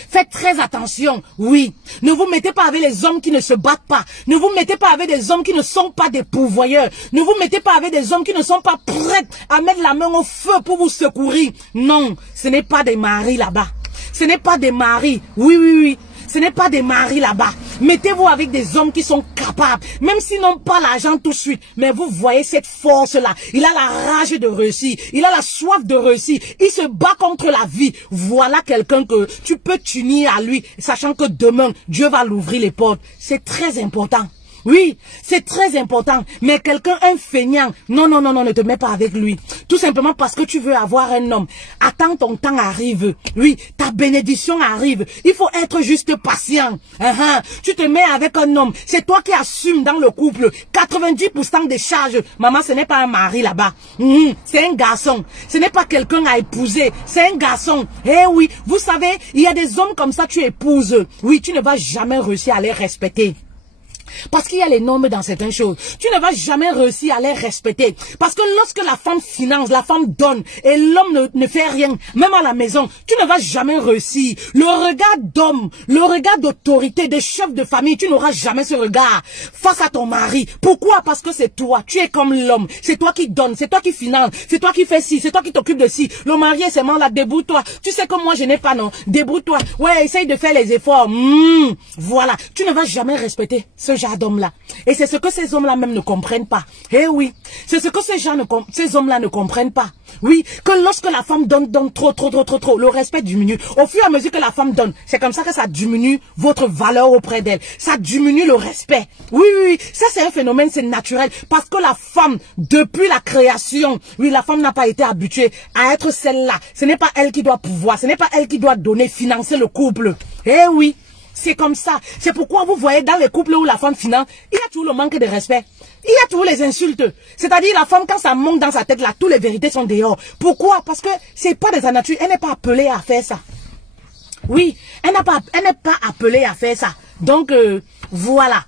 Faites très attention, oui. Ne vous mettez pas avec les hommes qui ne se battent pas. Ne vous mettez pas avec des hommes qui ne sont pas des pourvoyeurs. Ne vous mettez pas avec des hommes qui ne sont pas prêts à mettre la main au feu pour vous secourir. Non, ce n'est pas des maris là-bas. Ce n'est pas des maris. Oui, oui, oui. Ce n'est pas des maris là-bas. Mettez-vous avec des hommes qui sont capables, même s'ils n'ont pas l'argent tout de suite. Mais vous voyez cette force-là. Il a la rage de réussir. Il a la soif de réussir. Il se bat contre la vie. Voilà quelqu'un que tu peux t'unir à lui, sachant que demain, Dieu va l'ouvrir les portes. C'est très important. Oui, c'est très important. Mais quelqu'un, un feignant, non, non, non, non, ne te mets pas avec lui. Tout simplement parce que tu veux avoir un homme. Attends, ton temps arrive. Oui, ta bénédiction arrive. Il faut être juste patient. Tu te mets avec un homme. C'est toi qui assumes dans le couple 90% des charges. Maman, ce n'est pas un mari là-bas. C'est un garçon. Ce n'est pas quelqu'un à épouser. C'est un garçon. Eh oui, vous savez, il y a des hommes comme ça, tu épouses. Oui, tu ne vas jamais réussir à les respecter. Parce qu'il y a les normes dans certaines choses. Tu ne vas jamais réussir à les respecter. Parce que lorsque la femme finance, la femme donne, et l'homme ne fait rien, même à la maison, tu ne vas jamais réussir. Le regard d'homme, le regard d'autorité, des chefs de famille, tu n'auras jamais ce regard face à ton mari. Pourquoi? Parce que c'est toi. Tu es comme l'homme. C'est toi qui donne, c'est toi qui finance, c'est toi qui fais ci, c'est toi qui t'occupes de ci. Le mari est seulement là, débrouille-toi. Tu sais que moi je n'ai pas, non. Débrouille-toi. Ouais, essaye de faire les efforts. Voilà. Tu ne vas jamais respecter ce genre d'homme-là. Et c'est ce que ces hommes-là même ne comprennent pas. Eh oui, c'est ce que ces hommes-là ne comprennent pas. Oui, que lorsque la femme donne trop, le respect diminue. Au fur et à mesure que la femme donne, c'est comme ça que ça diminue votre valeur auprès d'elle. Ça diminue le respect. Oui, ça c'est un phénomène, c'est naturel. Parce que la femme, depuis la création, oui, la femme n'a pas été habituée à être celle-là. Ce n'est pas elle qui doit pouvoir, ce n'est pas elle qui doit donner, financer le couple. Eh oui. C'est comme ça. C'est pourquoi vous voyez dans les couples où la femme finance, il y a toujours le manque de respect. Il y a toujours les insultes. C'est-à-dire la femme, quand ça monte dans sa tête, là, toutes les vérités sont dehors. Pourquoi? Parce que c'est pas de sa nature. Elle n'est pas appelée à faire ça. Oui, elle n'est pas appelée à faire ça. Donc, voilà.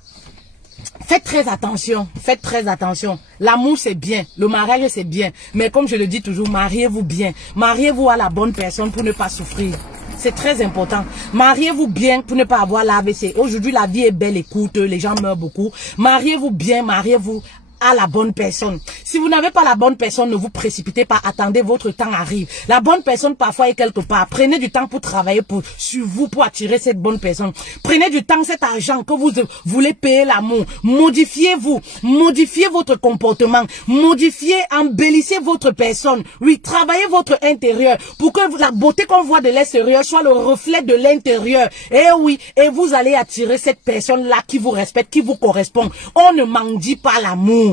Faites très attention. Faites très attention. L'amour, c'est bien. Le mariage, c'est bien. Mais comme je le dis toujours, mariez-vous bien. Mariez-vous à la bonne personne pour ne pas souffrir. C'est très important. Mariez-vous bien pour ne pas avoir l'AVC. Aujourd'hui, la vie est belle, écoute, les gens meurent beaucoup. Mariez-vous bien, mariez-vous à la bonne personne. Si vous n'avez pas la bonne personne, ne vous précipitez pas, attendez, votre temps arrive. La bonne personne parfois est quelque part. Prenez du temps pour travailler sur vous, pour attirer cette bonne personne. Prenez du temps, cet argent que vous voulez payer l'amour. Modifiez-vous, modifiez votre comportement, modifiez, embellissez votre personne. Oui, travaillez votre intérieur pour que la beauté qu'on voit de l'extérieur soit le reflet de l'intérieur. Et oui, et vous allez attirer cette personne-là qui vous respecte, qui vous correspond. On ne mendie pas l'amour.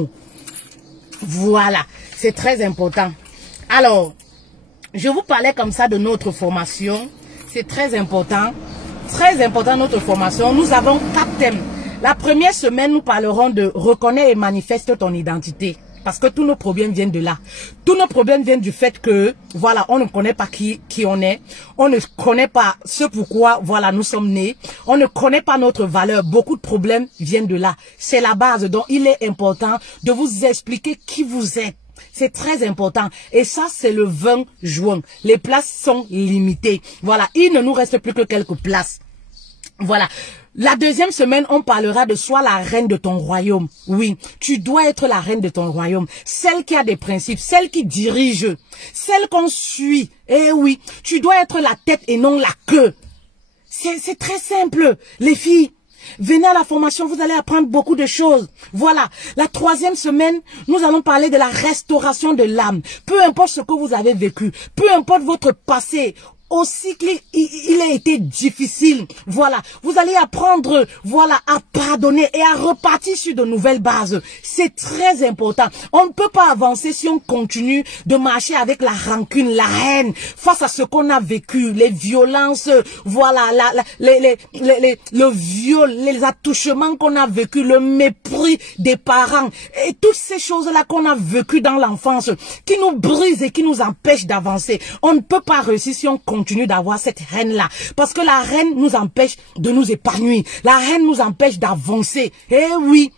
Voilà, c'est très important. Alors, je vous parlais comme ça de notre formation. C'est très important notre formation. Nous avons 4 thèmes. La première semaine, nous parlerons de reconnaître et manifeste ton identité. Parce que tous nos problèmes viennent de là. Tous nos problèmes viennent du fait que, voilà, on ne connaît pas qui on est. On ne connaît pas ce pourquoi, voilà, nous sommes nés. On ne connaît pas notre valeur. Beaucoup de problèmes viennent de là. C'est la base. Donc, il est important de vous expliquer qui vous êtes. C'est très important. Et ça, c'est le 20 juin. Les places sont limitées. Voilà, il ne nous reste plus que quelques places. Voilà. La deuxième semaine, on parlera de sois la reine de ton royaume. Oui, tu dois être la reine de ton royaume. Celle qui a des principes, celle qui dirige, celle qu'on suit. Eh oui, tu dois être la tête et non la queue. C'est très simple, les filles. Venez à la formation, vous allez apprendre beaucoup de choses. Voilà, la troisième semaine, nous allons parler de la restauration de l'âme. Peu importe ce que vous avez vécu, peu importe votre passé, aussi qu'il a été difficile, voilà, vous allez apprendre, voilà, à pardonner et à repartir sur de nouvelles bases. C'est très important. On ne peut pas avancer si on continue de marcher avec la rancune, la haine, face à ce qu'on a vécu, les violences, voilà, le viol, les attouchements qu'on a vécu, le mépris des parents, et toutes ces choses-là qu'on a vécues dans l'enfance, qui nous brisent et qui nous empêchent d'avancer. On ne peut pas réussir si on continue d'avoir cette haine-là. Parce que la haine nous empêche de nous épanouir. La haine nous empêche d'avancer. Eh oui.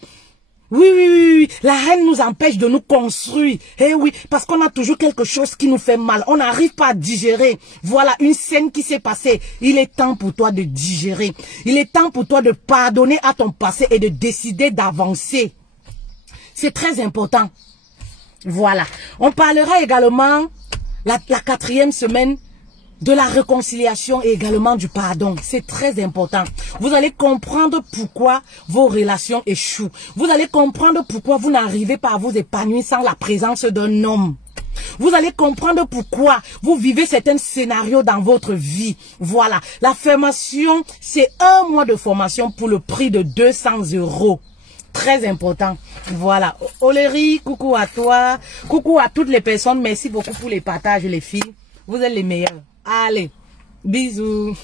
Oui. La haine nous empêche de nous construire. Eh oui. Parce qu'on a toujours quelque chose qui nous fait mal. On n'arrive pas à digérer. Voilà une scène qui s'est passée. Il est temps pour toi de digérer. Il est temps pour toi de pardonner à ton passé et de décider d'avancer. C'est très important. Voilà. On parlera également la 4e semaine de la réconciliation et également du pardon. C'est très important. Vous allez comprendre pourquoi vos relations échouent. Vous allez comprendre pourquoi vous n'arrivez pas à vous épanouir sans la présence d'un homme. Vous allez comprendre pourquoi vous vivez certains scénarios dans votre vie. Voilà. La formation, c'est 1 mois de formation pour le prix de 200 €. Très important. Voilà. Oléry, coucou à toi. Coucou à toutes les personnes. Merci beaucoup pour les partages, les filles. Vous êtes les meilleurs. Allez, bisous.